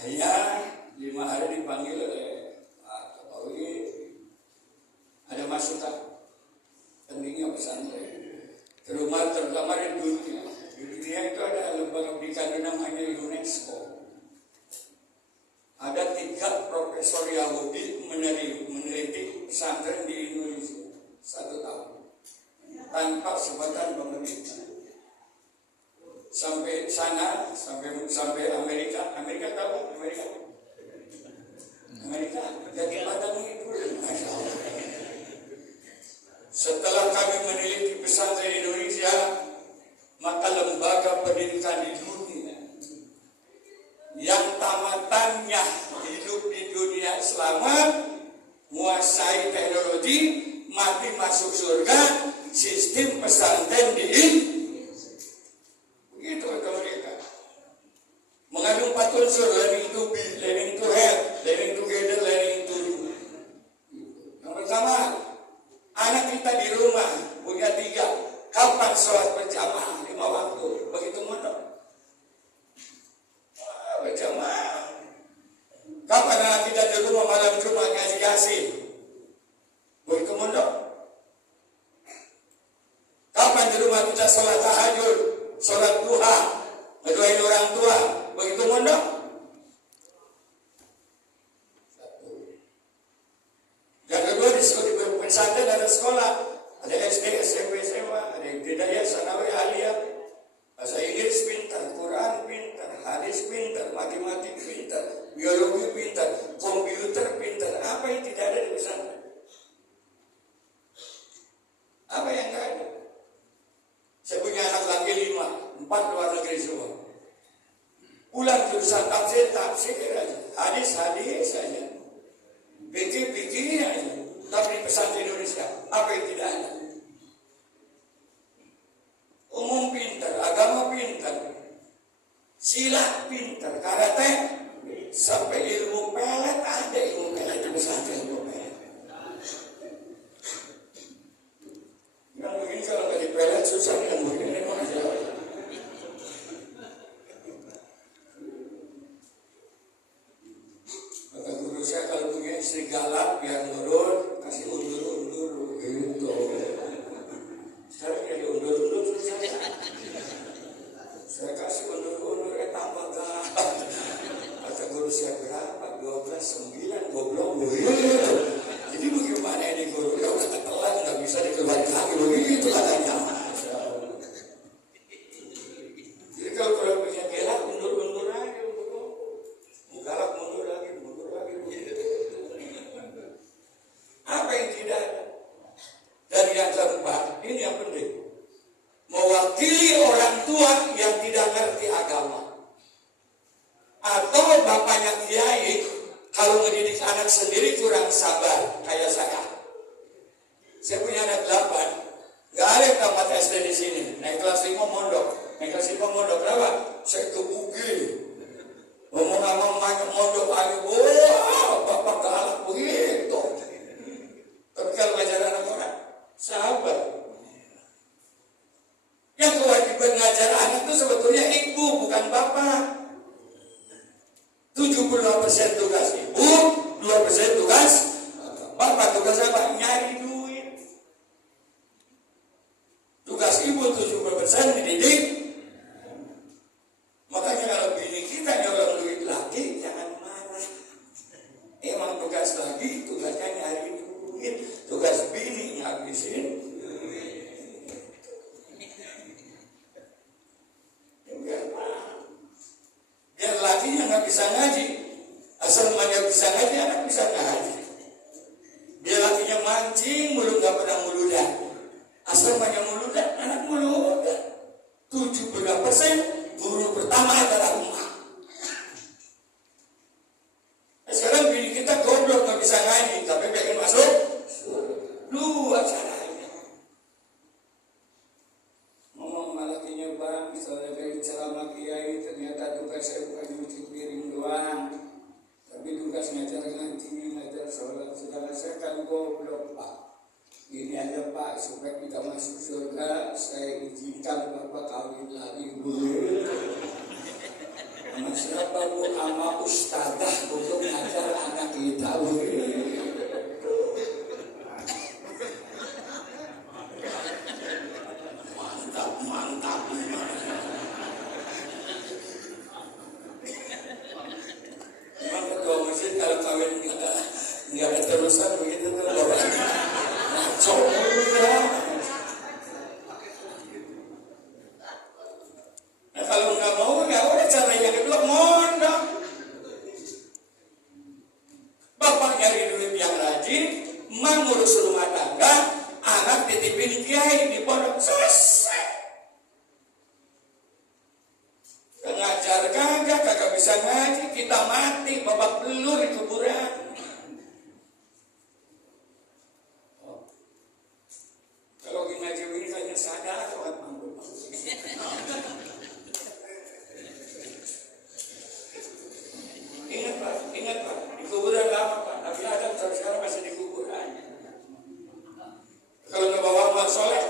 Saya 5 hari dipanggil oleh Pak Jokowi, ada masukan pentingnya pesantren ke rumah terutama di dunia. Di dunia itu ada lembaga pendidikan namanya UNESCO. Ada 3 profesor Yahudi meneliti pesantren di Indonesia 1 tahun tanpa sebutan pemerintah. Sampai sana, sampai Amerika tahu Amerika jadi padang itu, Masya Allah. Setelah kami meneliti pesantren Indonesia, maka lembaga pendidikan di dunia yang tamatannya hidup di dunia selamat, menguasai teknologi, mati masuk surga, sistem pesantren di begitu kata mereka. Mengandung 4 unsur, learning to be, learning to have, learning together, learning to do. Yang pertama, anak kita di rumah punya 3. Kapan sholat berjamaah 5 waktu? Begitu mondok. Berjamaah. Kapan anak kita di rumah malam Jumat ngaji Yasin? Begitu mondok. Kapan di rumah kita sholat tahajud, sholat duha, ngedoain orang tua? Begitu mondok. Yang kedua di pesantren ada sekolah, ada SD, SMP, SMA, ada Ibtidaiyah, Sanawiyah, Aliyah, bahasa Inggris pintar, Quran pintar, hadis pintar, matematik pintar, biologi pintar, komputer pintar. Apa yang tidak ada di pesantren? Apa yang tidak ada? Saya punya anak laki 5, 4 luar negeri semua. Pulang jurusan tafsir aja, hadis aja, fikih aja. Tapi di pesantren Indonesia, apa yang tidak ada? Umum pintar, agama pintar, silat pintar, karate, sampai ilmu pelet ada, ilmu pelet di pesantren, ilmu pelet. Yang begini kalau nggak dipelet susah, yang begini aja. Kata guru saya kalau punya istri galak biar nurut, kasih undur gitu. Sekarang jadi undur susah. Saya kasih undur tambah galak. Kata guru saya berapa? 12, 9, goblok begitu. Jadi bagaimana ini guru? Ya udah ketelan, nggak bisa dikeluarin lagi begitu katanya. Jadi kalau punya galak undur aja, galak mundur lagi. Apa yang tidak ada? Dan yang keempat, ini yang penting, mewakili orang tua yang tidak ngerti agama, atau bapaknya kiai kalau mendidik anak sendiri kurang sabar kayak saya. Saya punya anak 8, nggak ada tempat SD di sini. Naik kelas 5 mondok, berapa? Saya kebugil. Ngomong sama emaknya mondok lagi, wah bapak galak begitu. Tapi kalau ngajar anak orang, sabar. Yang kewajiban ngajar anak itu sebetulnya ibu, bukan bapak. 70% tugas ibu, 2% tugas bapak. Tugas apa? Nyari duit. Tugas ibu 70% mendidik. Makanya kalau nggak bisa ngaji. Asal emaknya bisa ngaji, anak bisa ngaji. Dia lakinya mancing, mulu nggak pernah muludan. Asal emaknya muludan, anak muludan. 70% guru pertama adalah emak. Sekarang bini kita goblok nggak bisa ngaji, tapi pengen masuk. Luar caranya. Ngomong malakinya bang, misalnya dari ceramah kiai, ternyata tugas saya bukan nyuci piring doang, tapi tugas ngajar ngaji, ngajar sholat. Sedangkan saya kan goblok pak. Ini aja pak, supaya kita masuk surga, saya izinkan bapak kawin lagi bu. Sama siapa bu? Sama ustadzah untuk ngajar anak kita bu. Mantap. Memang ketua masjid kalau kawin nggak ada terusan begitu tuh bapak. Ngaco ya. Nah kalau nggak mau ya udah caranya kedua mondok. Bapak nyari duit yang rajin, mengurus rumah tangga, anak dititipin kiai di pondok selesai. Ngajar kagak bisa ngaji, kita mati babak belur di kuburan. Kalau ngaji ini hanya sadar buat mampu. Ingat pak, di kuburan lama pak, Nabi Adam sekarang masih di kuburan. Kalau nggak bawa amal soleh,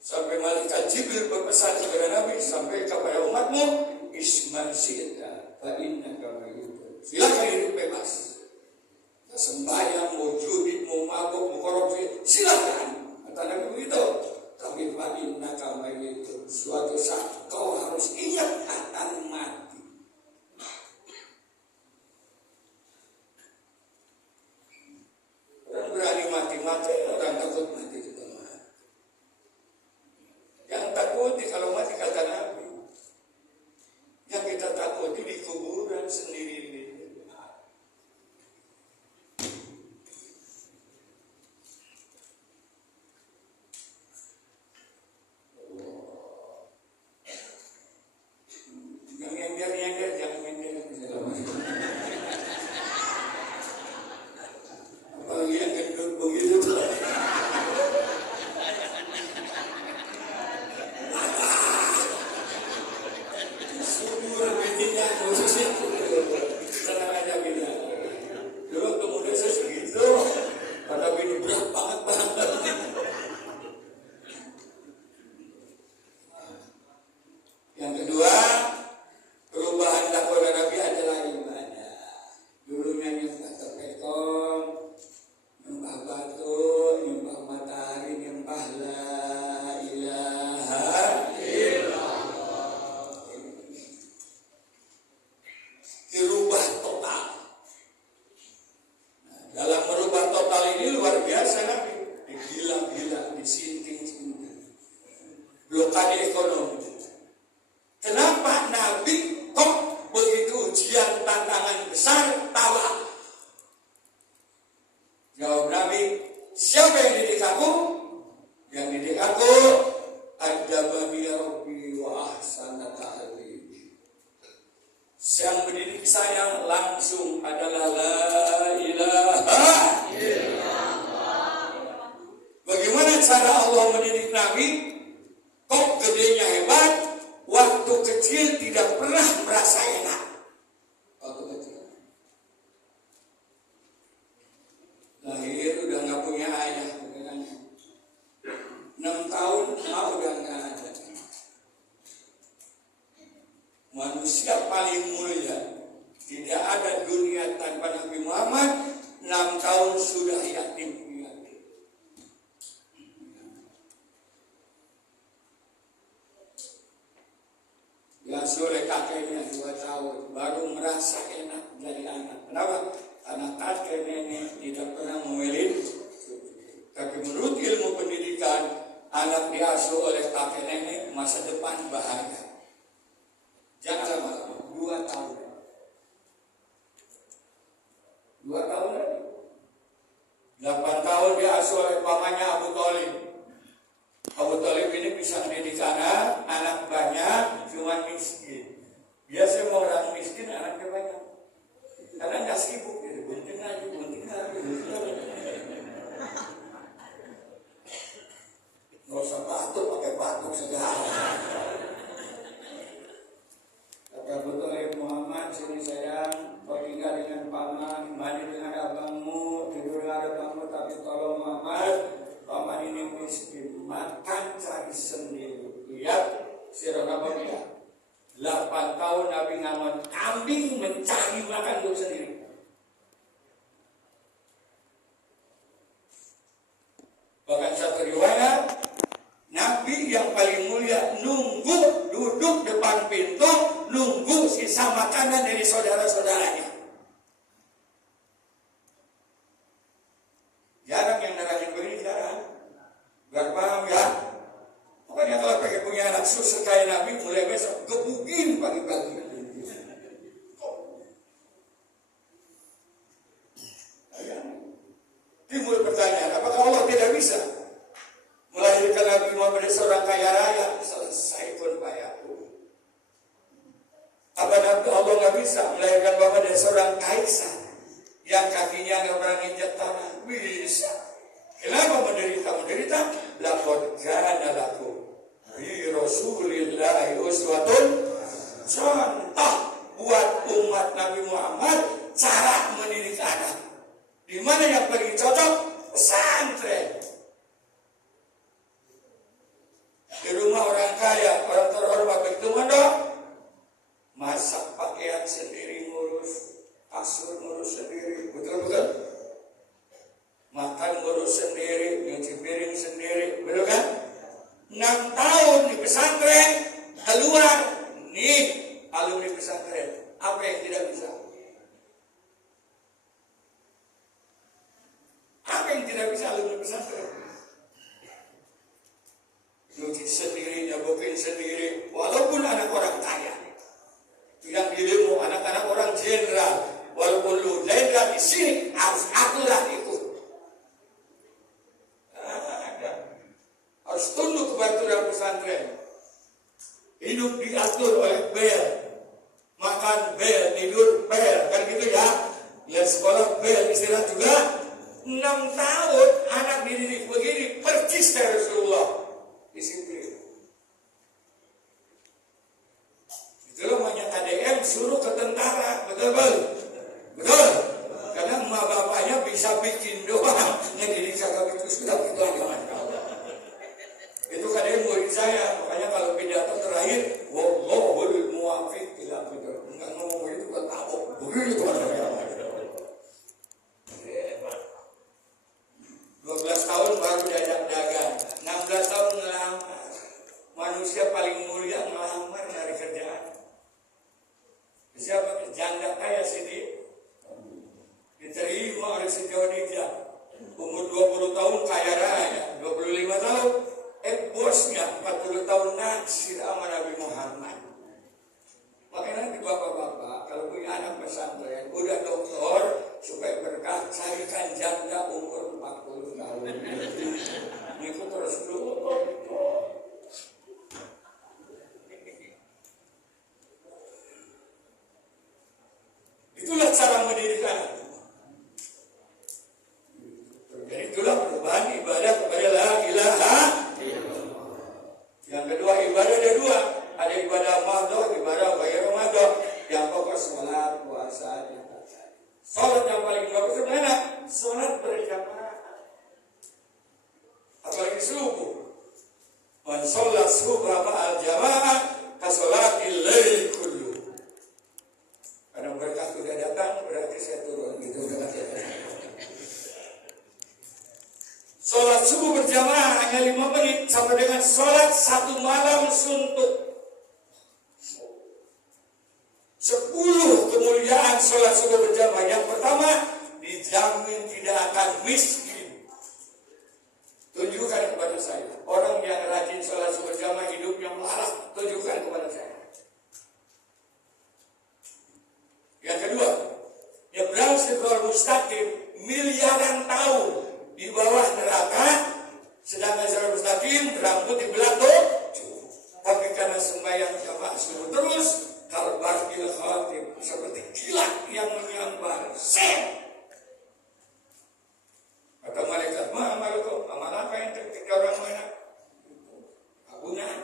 sampai malaikat Jibril berpesan kepada Nabi, sampai kepada umatmu, isman syi'ta fa innaka mayyitun. Silakan hidup bebas. Sembahyang, mau judi, mau mabuk, mau korupsi, silakan. Kata Nabi begitu. Tapi fa innaka mayyitun. Suatu saat kau harus ingat akan mati. Orang berani mati, orang takut mati juga mati. Yang takuti kalau mati kata Nabi. Yang kita takuti di kuburan sendiri. Blokade ekonomi. Kenapa Nabi kok begitu ujian tantangan besar tawa? Jawab Nabi, siapa yang didik aku? Yang didik aku adabani rabbi wa ahsana ta'lim. Yang mendidik saya langsung adalah la ilaha illallah. Bagaimana cara Allah mendidik Nabi? Kok gedenya hebat, waktu kecil tidak pernah merasa enak. Waktu kecil lahir udah gak punya ayah, 6 tahun udah gak ada. Manusia paling mulia, tidak ada dunia tanpa Nabi Muhammad. 6 tahun sudah yatim. Diasuh oleh kakeknya 2 tahun, baru merasa enak jadi anak. Kenapa? Karena kakek nenek tidak pernah memelin. Tapi menurut ilmu pendidikan, anak diasuh oleh kakek nenek masa depan bahaya. Jangan lama. sini sayang, kau tinggal dengan paman, mandi dengan abangmu, tidur dengan abangmu, tapi tolong Muhammad, paman ini miskin, makan cari sendiri. Lihat, sirona bapak. 8 tahun Nabi ngamen kambing mencari makan untuk sendiri. Bahkan satu riwayat, Nabi yang paling mulia nunggu duduk depan pintu, nunggu sisa makanan dari saudara-saudaranya. Jarang yang nerangin begini, jarang. Biar paham ya. Pokoknya kalau pengen punya anak susu kayak Nabi, mulai besok gebukin pagi-pagi. Timbul pertanyaan, apakah Allah tidak bisa melahirkan Nabi Muhammad seorang kaya raya? Selesai pun bayarku. Apa Nabi Allah nggak bisa melahirkan Muhammad dari seorang kaisar yang kakinya nggak pernah nginjak tanah? Bisa. Kenapa menderita? Laqad kana lakum fi Rasulillahi uswatun contoh buat umat Nabi Muhammad cara mendidik anak. Di mana yang paling cocok? Pesantren. Di rumah orang kaya, orang terhormat begitu mondok, masak pakaian sendiri, ngurus kasur ngurus sendiri, betul? Makan ngurus sendiri, nyuci piring sendiri, betul kan? 6 tahun di pesantren, keluar nih alumni pesantren, apa yang tidak bisa? Apa yang tidak bisa alumni pesantren? Nyuci sendiri, nyabukin sendiri, walaupun anak orang kaya. Yang dirimu anak-anak orang jenderal, walaupun lu jenderal di sini harus aturan ikut. Harus tunduk kepada aturan pesantren. Hidup diatur oleh bel, makan bel, tidur bel, kan gitu ya. Ya sekolah bel, istirahat juga. 6 tahun anak dididik begini, percis dari Rasulullah. Disiplin. Itulah banyak KDM suruh ke tentara, betul? Karena emak bapaknya bisa bikin doang, ngedidik kagak itu sudah gitu aja. Itu KDM murid saya, makanya kalau pidato terakhir, wallahul muwaffiq ila aqwamit. Enggak ngomong begitu kan tahu. Begitu kan. 12 tahun baru diajak dagang, 16 tahun ngelamar. Manusia paling mulia ngelamar dari kerjaan. Siapa janda kaya sini diterima oleh sejauh dia. Umur 20 tahun kaya raya, 25 tahun bosnya 40 tahun naksir sama Nabi Muhammad. Makanya nanti bapak-bapak kalau punya anak pesantren udah doktor supaya berkah carikan janda umur 40 tahun. Itu terus dulu. Itulah cara mendidik anak. Jadi itulah perubahan ibadah kepada la ilaha. Yang kedua ibadah ada 2. Ada ibadah madhah, ibadah ghairu madhah. Yang pokok sholat, puasa, zakat. Sholat yang paling bagus mana? Sholat berjamaah. Apalagi subuh. Man sholat subuh ma'al jamaah ka sholatil lail kullu. Karena berkah sudah datang, berarti saya turun gitu. Sholat subuh berjamaah hanya 5 menit sama dengan sholat 1 malam suntuk. 10 kemuliaan sholat subuh berjamaah. Yang pertama, dijamin tidak akan miskin. Tunjukkan kepada saya. Orang yang rajin sholat subuh berjamaah hidupnya melarat. Tunjukkan kepada saya. Yang kedua, nyebrang siratal mustaqim miliaran tahun di bawah neraka, sedangkan siratal mustaqim rambut dibelah tuh. Tapi karena sembahyang jamaah subuh terus, kalbarqil khatib, seperti kilat yang menyambar. Kata malaikat, amalukum, amal apa yang terjadi orang mana? Abunan,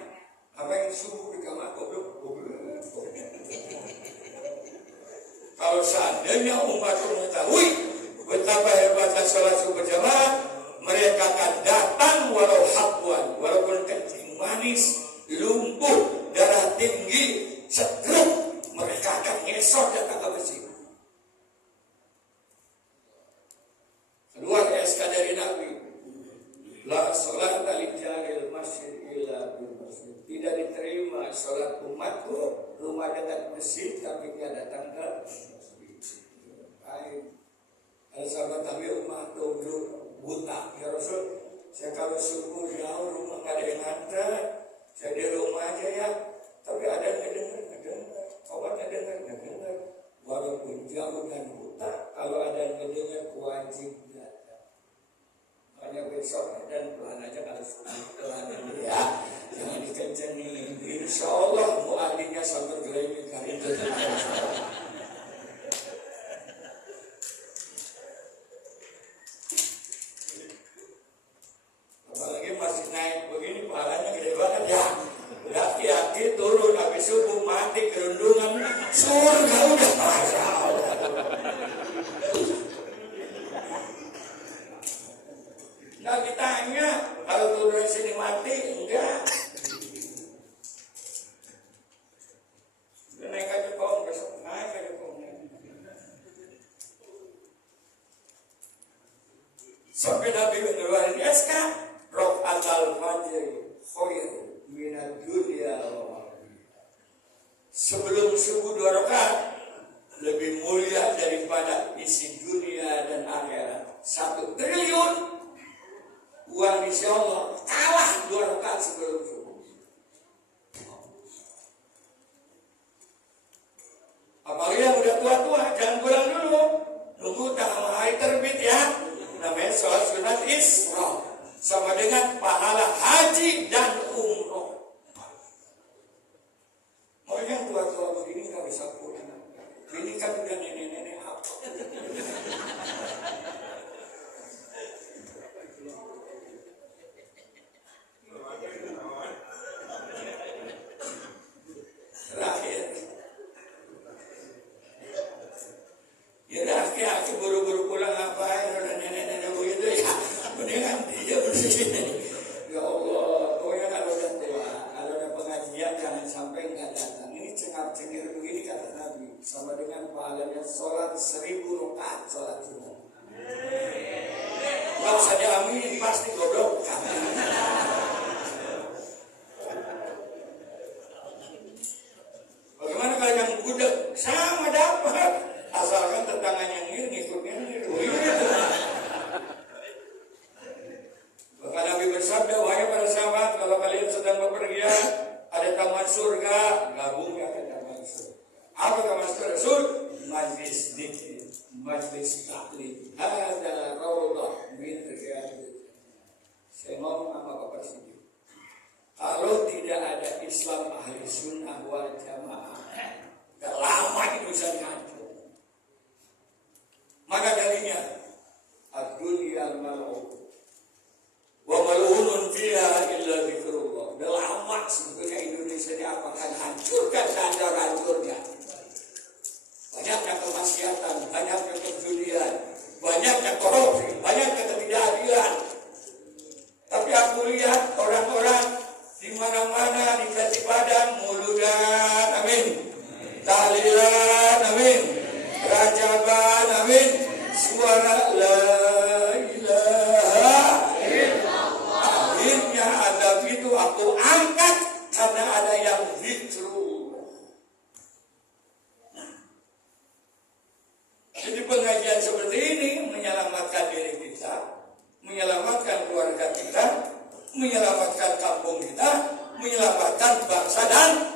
apa yang subuh di kamar goblok. Kalau seandainya umat mengetahui betapa hebatnya sholat subuh berjamaah, mereka akan datang walau habwan, walaupun kencing manis, lumpuh, darah tinggi, setruk, mereka akan ngesot datang ke masjid. Kedua SK dari Nabi, la sholat li jaril masjid illa bil masjid. Tidak diterima sholat umatku rumah dekat masjid tapi dia datang ke masjid. Baik. Kalau sahabat Nabi umat dulu buta, ya Rasul, saya kalau subuh jauh rumah nggak ada yang ngantar, saya di rumah aja ya. Tapi ada yang ngedengar, kawan ngedengar. Walaupun jauh dan buta, kalau ada yang ngedengar wajib datang. Makanya besok dan pelan aja kalau pelan ya, jangan dikencengin. Insya Allah mu'adinnya sampai gelemik hari itu. Apalagi masih naik begini, pahalanya gede banget ya. Laki-laki turun habis subuh mati kerundungan surga udah Masya Allah. Nah ditanya kalau turun sini mati enggak. Naik aja kong besok naik aja kong. Sampai Nabi mengeluarkan SK Rok'atal fajr khair minad dunya. Sebelum subuh 2 rakaat lebih mulia daripada isi dunia dan akhirat. 1 triliun uang di sisi Allah kalah 2 rakaat sebelum subuh. Apalagi yang udah tua-tua jangan pulang dulu, nunggu tengah hari terbit ya. Namanya sholat sunat Isra, sama dengan pahala haji dan umroh. Mau yang tua-tua begini nggak bisa pulang. Ini kan udah nenek-nenek apa? Terakhir, ya laki-laki buru-buru pulang ngapain? Udah nenek-nenek begitu ya. Mendingan dia bersini. Ya Allah, pokoknya kalau udah tua, kalau ada pengajian jangan sampai nggak datang. Ini cengar-cengir begini kata Nabi, sama dengan pahalanya sholat 1000 rakaat sholat sunnah. Nggak usah diaminin, pasti goblok. Bagaimana kalau yang gudeg sama dapat, asalkan tetangga yang ini ngikutnya ini. Bahkan Nabi bersabda, wahai para sahabat, kalau kalian sedang bepergian, ada taman surga, gabung ya ke taman surga. Apa taman surga? Rasul, majlis dzikir, majlis taklim, ada raudhah min riyadil. Saya ngomong sama Bapak Presiden, kalau tidak ada Islam ahli sunnah wal jamaah, udah lama Indonesia hancur. Mana dalinya? Ad-dunya mal'un wa mal'unun fiha illa dzikrullah. Udah lama sebetulnya Indonesia ini akan hancurkan sehancur-hancurnya. Banyaknya kemaksiatan, banyaknya kejudian, banyaknya korupsi, banyaknya ketidakadilan. Tapi aku lihat orang-orang di mana-mana di Jati Padang muludan, amin. Tahlilan, amin. Rajaban, amin. Suara la ilaha illallah. Akhirnya adab itu aku angkat karena ada yang zikru. Jadi pengajian seperti ini menyelamatkan diri kita, menyelamatkan keluarga kita, menyelamatkan kampung kita, menyelamatkan bangsa dan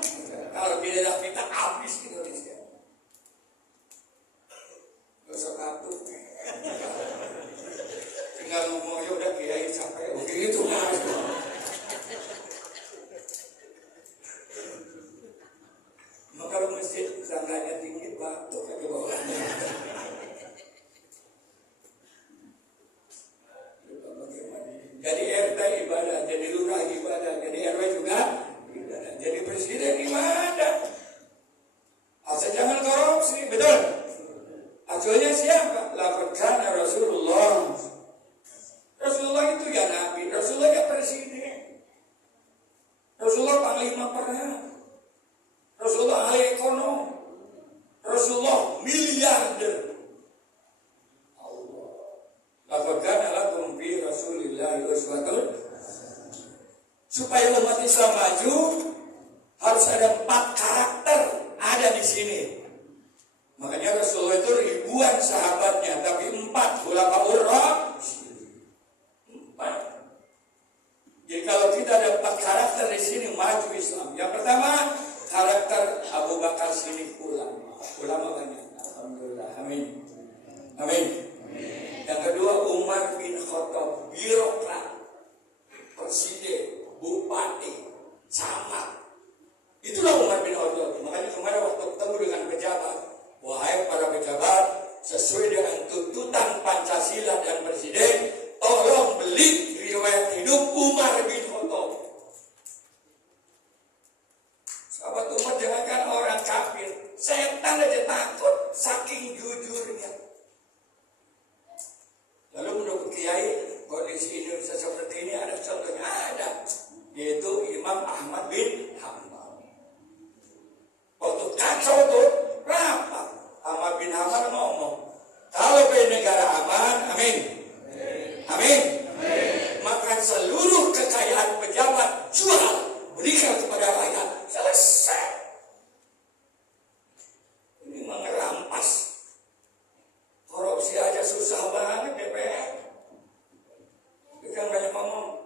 kalau tidak kita habis Indonesia. Dosa satu. Tinggal ngomong ya udah kiai sampai begitu mas. Maka kalau masjid tangganya tinggi batuk aja bawahnya. Jadi RT ibadah, jadi lurah ibadah, jadi RW juga ibadah, jadi presiden ibadah. Asal jangan korupsi, betul? sahabatnya, tapi 4 khulafaur rasyidin. 4. Jadi kalau kita ada 4 karakter di sini maju Islam. Yang pertama karakter Abu Bakar Siddiq ulama banyak. Alhamdulillah. Amin. Amin. Yang kedua Umar bin Khattab, birokrat, presiden, bupati, camat. Itulah Umar bin Khattab. Makanya kemarin waktu ketemu dengan pejabat, wahai para pejabat, sesuai dengan tuntutan Pancasila dan Presiden, tolong beli riwayat hidup Umar bin Khattab. Sahabat Umar jangankan orang kafir, setan aja takut saking jujurnya. Lalu menurut Kiai, kondisi Indonesia seperti ini ada contohnya, ada, yaitu Imam Ahmad bin Hanbal. Waktu kacau tuh, rapat, Ahmad bin Hanbal ngomong, kalau negara aman, amin, amin, maka seluruh kekayaan pejabat jual, berikan kepada rakyat, selesai. Ini mengerampas. Korupsi aja susah banget DPR. Kita banyak ngomong.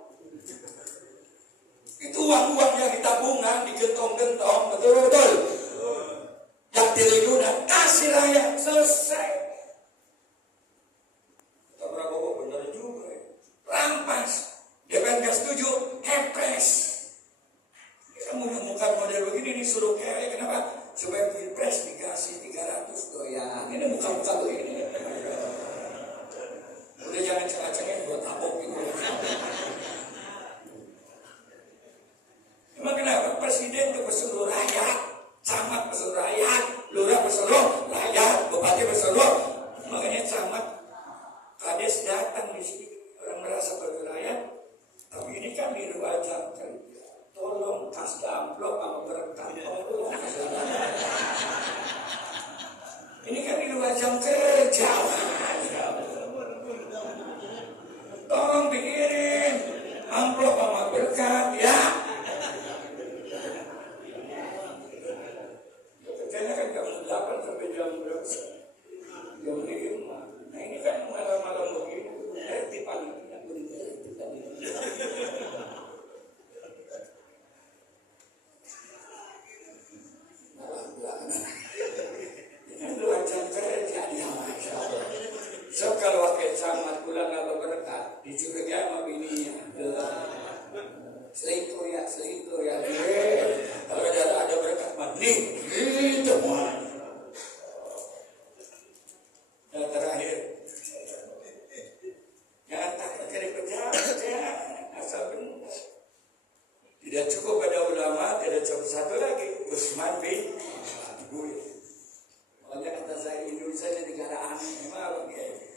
Itu uang-uang yang di tabungan, digentong-gentong, betul-betul. Yang triliunan, kasih rakyat, selesai. Kata Prabowo benar juga. Rampas. DPR nggak setuju, kepres. Kita menemukan model begini disuruh kere, kenapa? Supaya pilpres dikasih 300 goyang. Ini muka-muka begini. Udah jangan cengah-cengah buat tabok gitu. Emang kenapa? Presiden itu berseluruh rakyat, camat berseluruh rakyat, lurah berseluruh rakyat, bupati berseluruh. Makanya camat kades datang di sini, orang merasa berrakyat. Tapi ini kan di luar jam kerja. Tolong kasih amplop sama berkah. Ini kan di luar jam kerja. Tolong pikirin amplop sama berkat ya. Kerjanya kan jam 8 sampai jam berapa? Jam 5. Nah ini kan malam-malam begini. Paling tidak benar. So kalau wakil camat pulang apa berkat dicurigai sama bininya, selingkuh ya. Kalau ada berkat mandi gitu. Dan terakhir, jangan takut cari pejabat ya, asal benar. Tidak cukup pada ulama, tidak cukup satu lagi, Utsman bin Affan. Makanya kata saya Indonesia ini negara aneh, memang ya.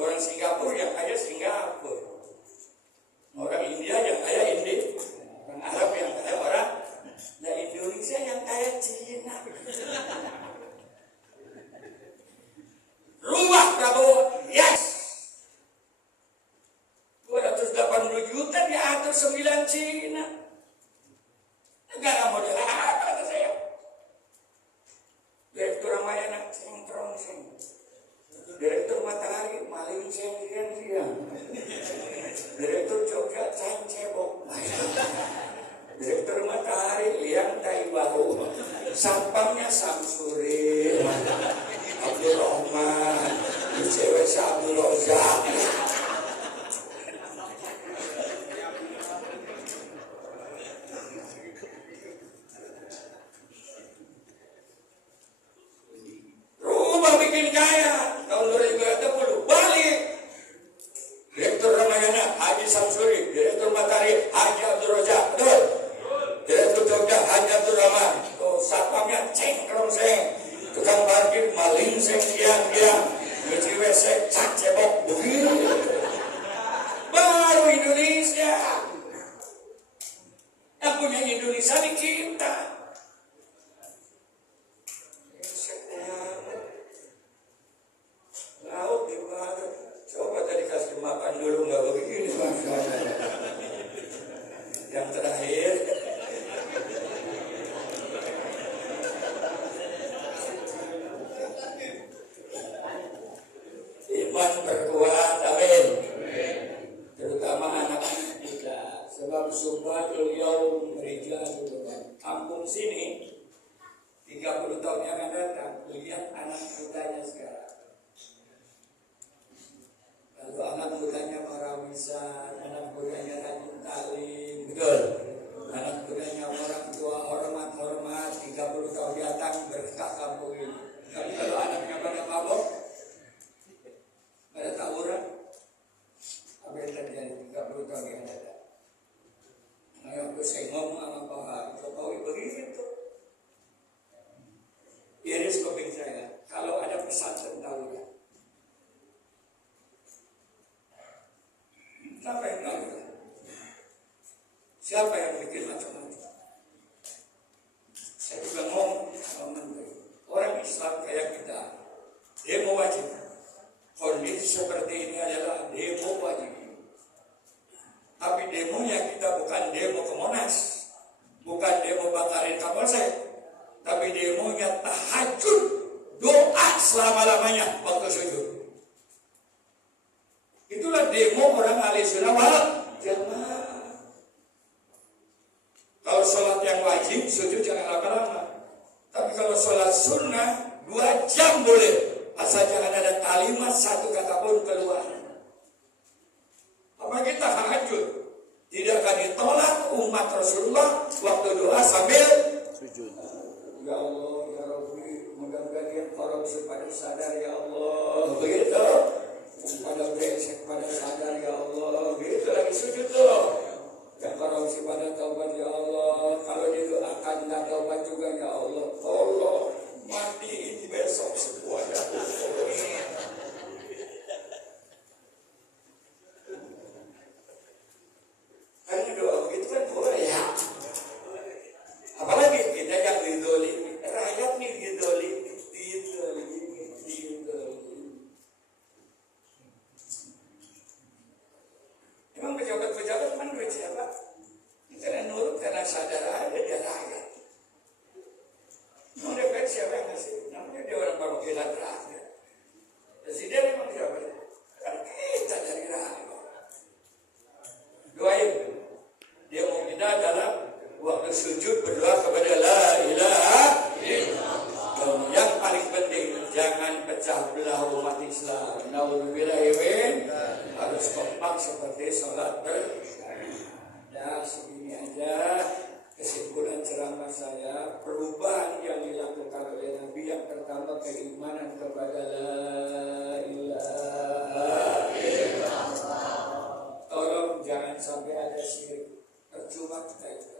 Orang Singapura yang kaya Singapura, orang India yang kaya India, orang Arab yang kaya orang, nah Indonesia yang kaya Cina. Rumah Prabowo, yes, 280 juta diatur 9 Cina. Negara model apa kata saya? Direktur Ramayana, cengkrong. Direktur Matahari, maling siang. Direktur Jogja, cebok. Direktur Matahari, liang tai bahu. Satpamnya Samsuri, Abdul Rahman, cewek Abdul Rozak. Rumah bikin kaya. Tahun 2020 balik. Direktur Ramayana Haji Samsuri, Direktur Matahari Haji Abdul Rozak, betul. Direktur Jogja Haji Abdul Rahman. Tuh satpamnya cengkrong seng, tukang parkir maling seng kiang, cuci WC cebok begini. Baru Indonesia. Yang punya Indonesia di kita. Laut di mana? Coba tadi kasih makan dulu nggak begini bangsa. Yang iman berkuat, amin. Terutama anak-anak kita, sebab subhatul yaum rijalun. Kampung sini 30 tahun yang akan datang, lihat anak mudanya sekarang. Kalau anak mudanya parawisan, anak mudanya rajin talim, betul. Anak mudanya orang tua hormat, 30 tahun datang berkah kampung ini. Tapi kalau anaknya pada mabok, pada tawuran, apa yang terjadi 30 tahun yang datang? Nah, saya ngomong sama Pak Jokowi begitu. Iris kuping saya, kalau ada pesantren tawuran, siapa yang tawuran? Siapa yang bikin macam-macam? Saya juga ngomong sama menteri, orang Islam kayak kita, demo wajib. Kondisi seperti ini adalah demo wajib. Tapi demonya kita bukan demo ke Monas, bukan demo bakarin Kapolsek, tapi demonya tahajud, doa selama-lamanya waktu sujud. Itulah demo orang ahli sunnah wal jamaah. Kalau sholat yang wajib, sujud jangan lama-lama. Tapi kalau sholat sunnah, 2 jam boleh. Asal jangan ada kalimat satu kata pun keluar. Apa kita tahajud? Tidak akan ditolak umat Rasulullah waktu doa sambil sujud. Ya Allah, ya Rabbi, mudah-mudahan yang korupsi pada sadar, ya Allah. Begitu. Pada brengsek pada sadar, ya Allah. Begitu lagi sujud tuh. Yang korupsi pada taubat, ya Allah. Kalau didoakan nggak taubat juga, ya Allah. Allah, mati ini besok semuanya. Hanya doa begitu kan boleh ya. Apalagi kita yang didolimi, rakyat nih didolimi. Emang pejabat-pejabat kan duit siapa? Karena nurut, karena sadar aja dia rakyat. Emang DPR siapa yang ngasih? Namanya dia orang perwakilan rakyat. Presiden emang siapa? Kan kita dari rakyat. Doain. Dia mau kita dalam waktu sujud berdoa kepada la ilaha illallah. Dan yang paling penting, jangan pecah belah umat Islam. Nauzubillahi harus kompak seperti sholat berjamaah. Segini aja kesimpulan ceramah saya. Perubahan yang dilakukan oleh Nabi yang pertama, keimanan kepada la ilaha illallah. Tolong jangan sampai ada syirik. Percuma kita itu.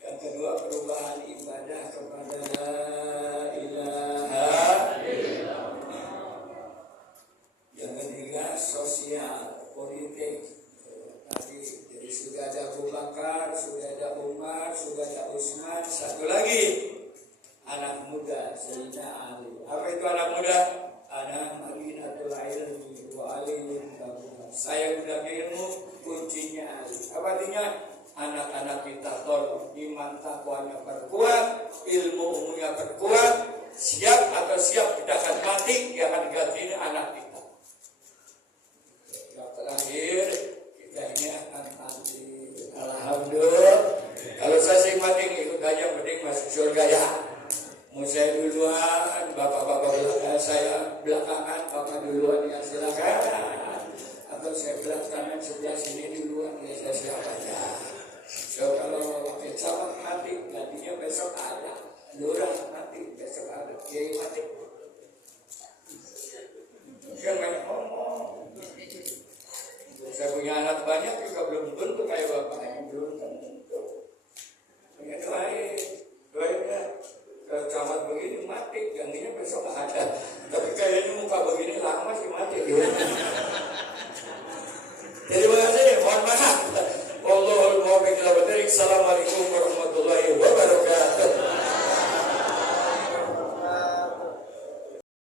Yang kedua, perubahan ibadah kepada la ilaha illallah. Yang ketiga, sosial, politik. Tadi jadi sudah ada Abu Bakar, sudah ada Umar, sudah ada Utsman. Satu lagi, anak muda, Sayyidina Ali. Apa itu anak muda? Anak Madinatul Ilmi wa alimin kabuha. Saya muda ilmu, kuncinya Ali. Apa artinya? Anak-anak kita tolong iman takwanya perkuat, ilmu umumnya perkuat. Siap atau siap kita akan mati, dia akan ganti anak kita. Yang terakhir, kita ini akan mati. Alhamdulillah. Kalau saya sih mati ikut aja, penting masuk surga ya. Mau saya duluan, bapak-bapak belakang, saya belakangan, bapak duluan ya silakan. Atau saya belakangan sebelah sini duluan ya saya siap aja. So kalau sama mati, nantinya besok ada. Lurah mati, besok ada. Kiai mati. Jangan banyak ngomong. Saya punya anak banyak juga belum tentu kayak bapaknya, belum tentu. Punya doain ya. Kalau camat begini mati, gantinya besok ada. Tapi kayak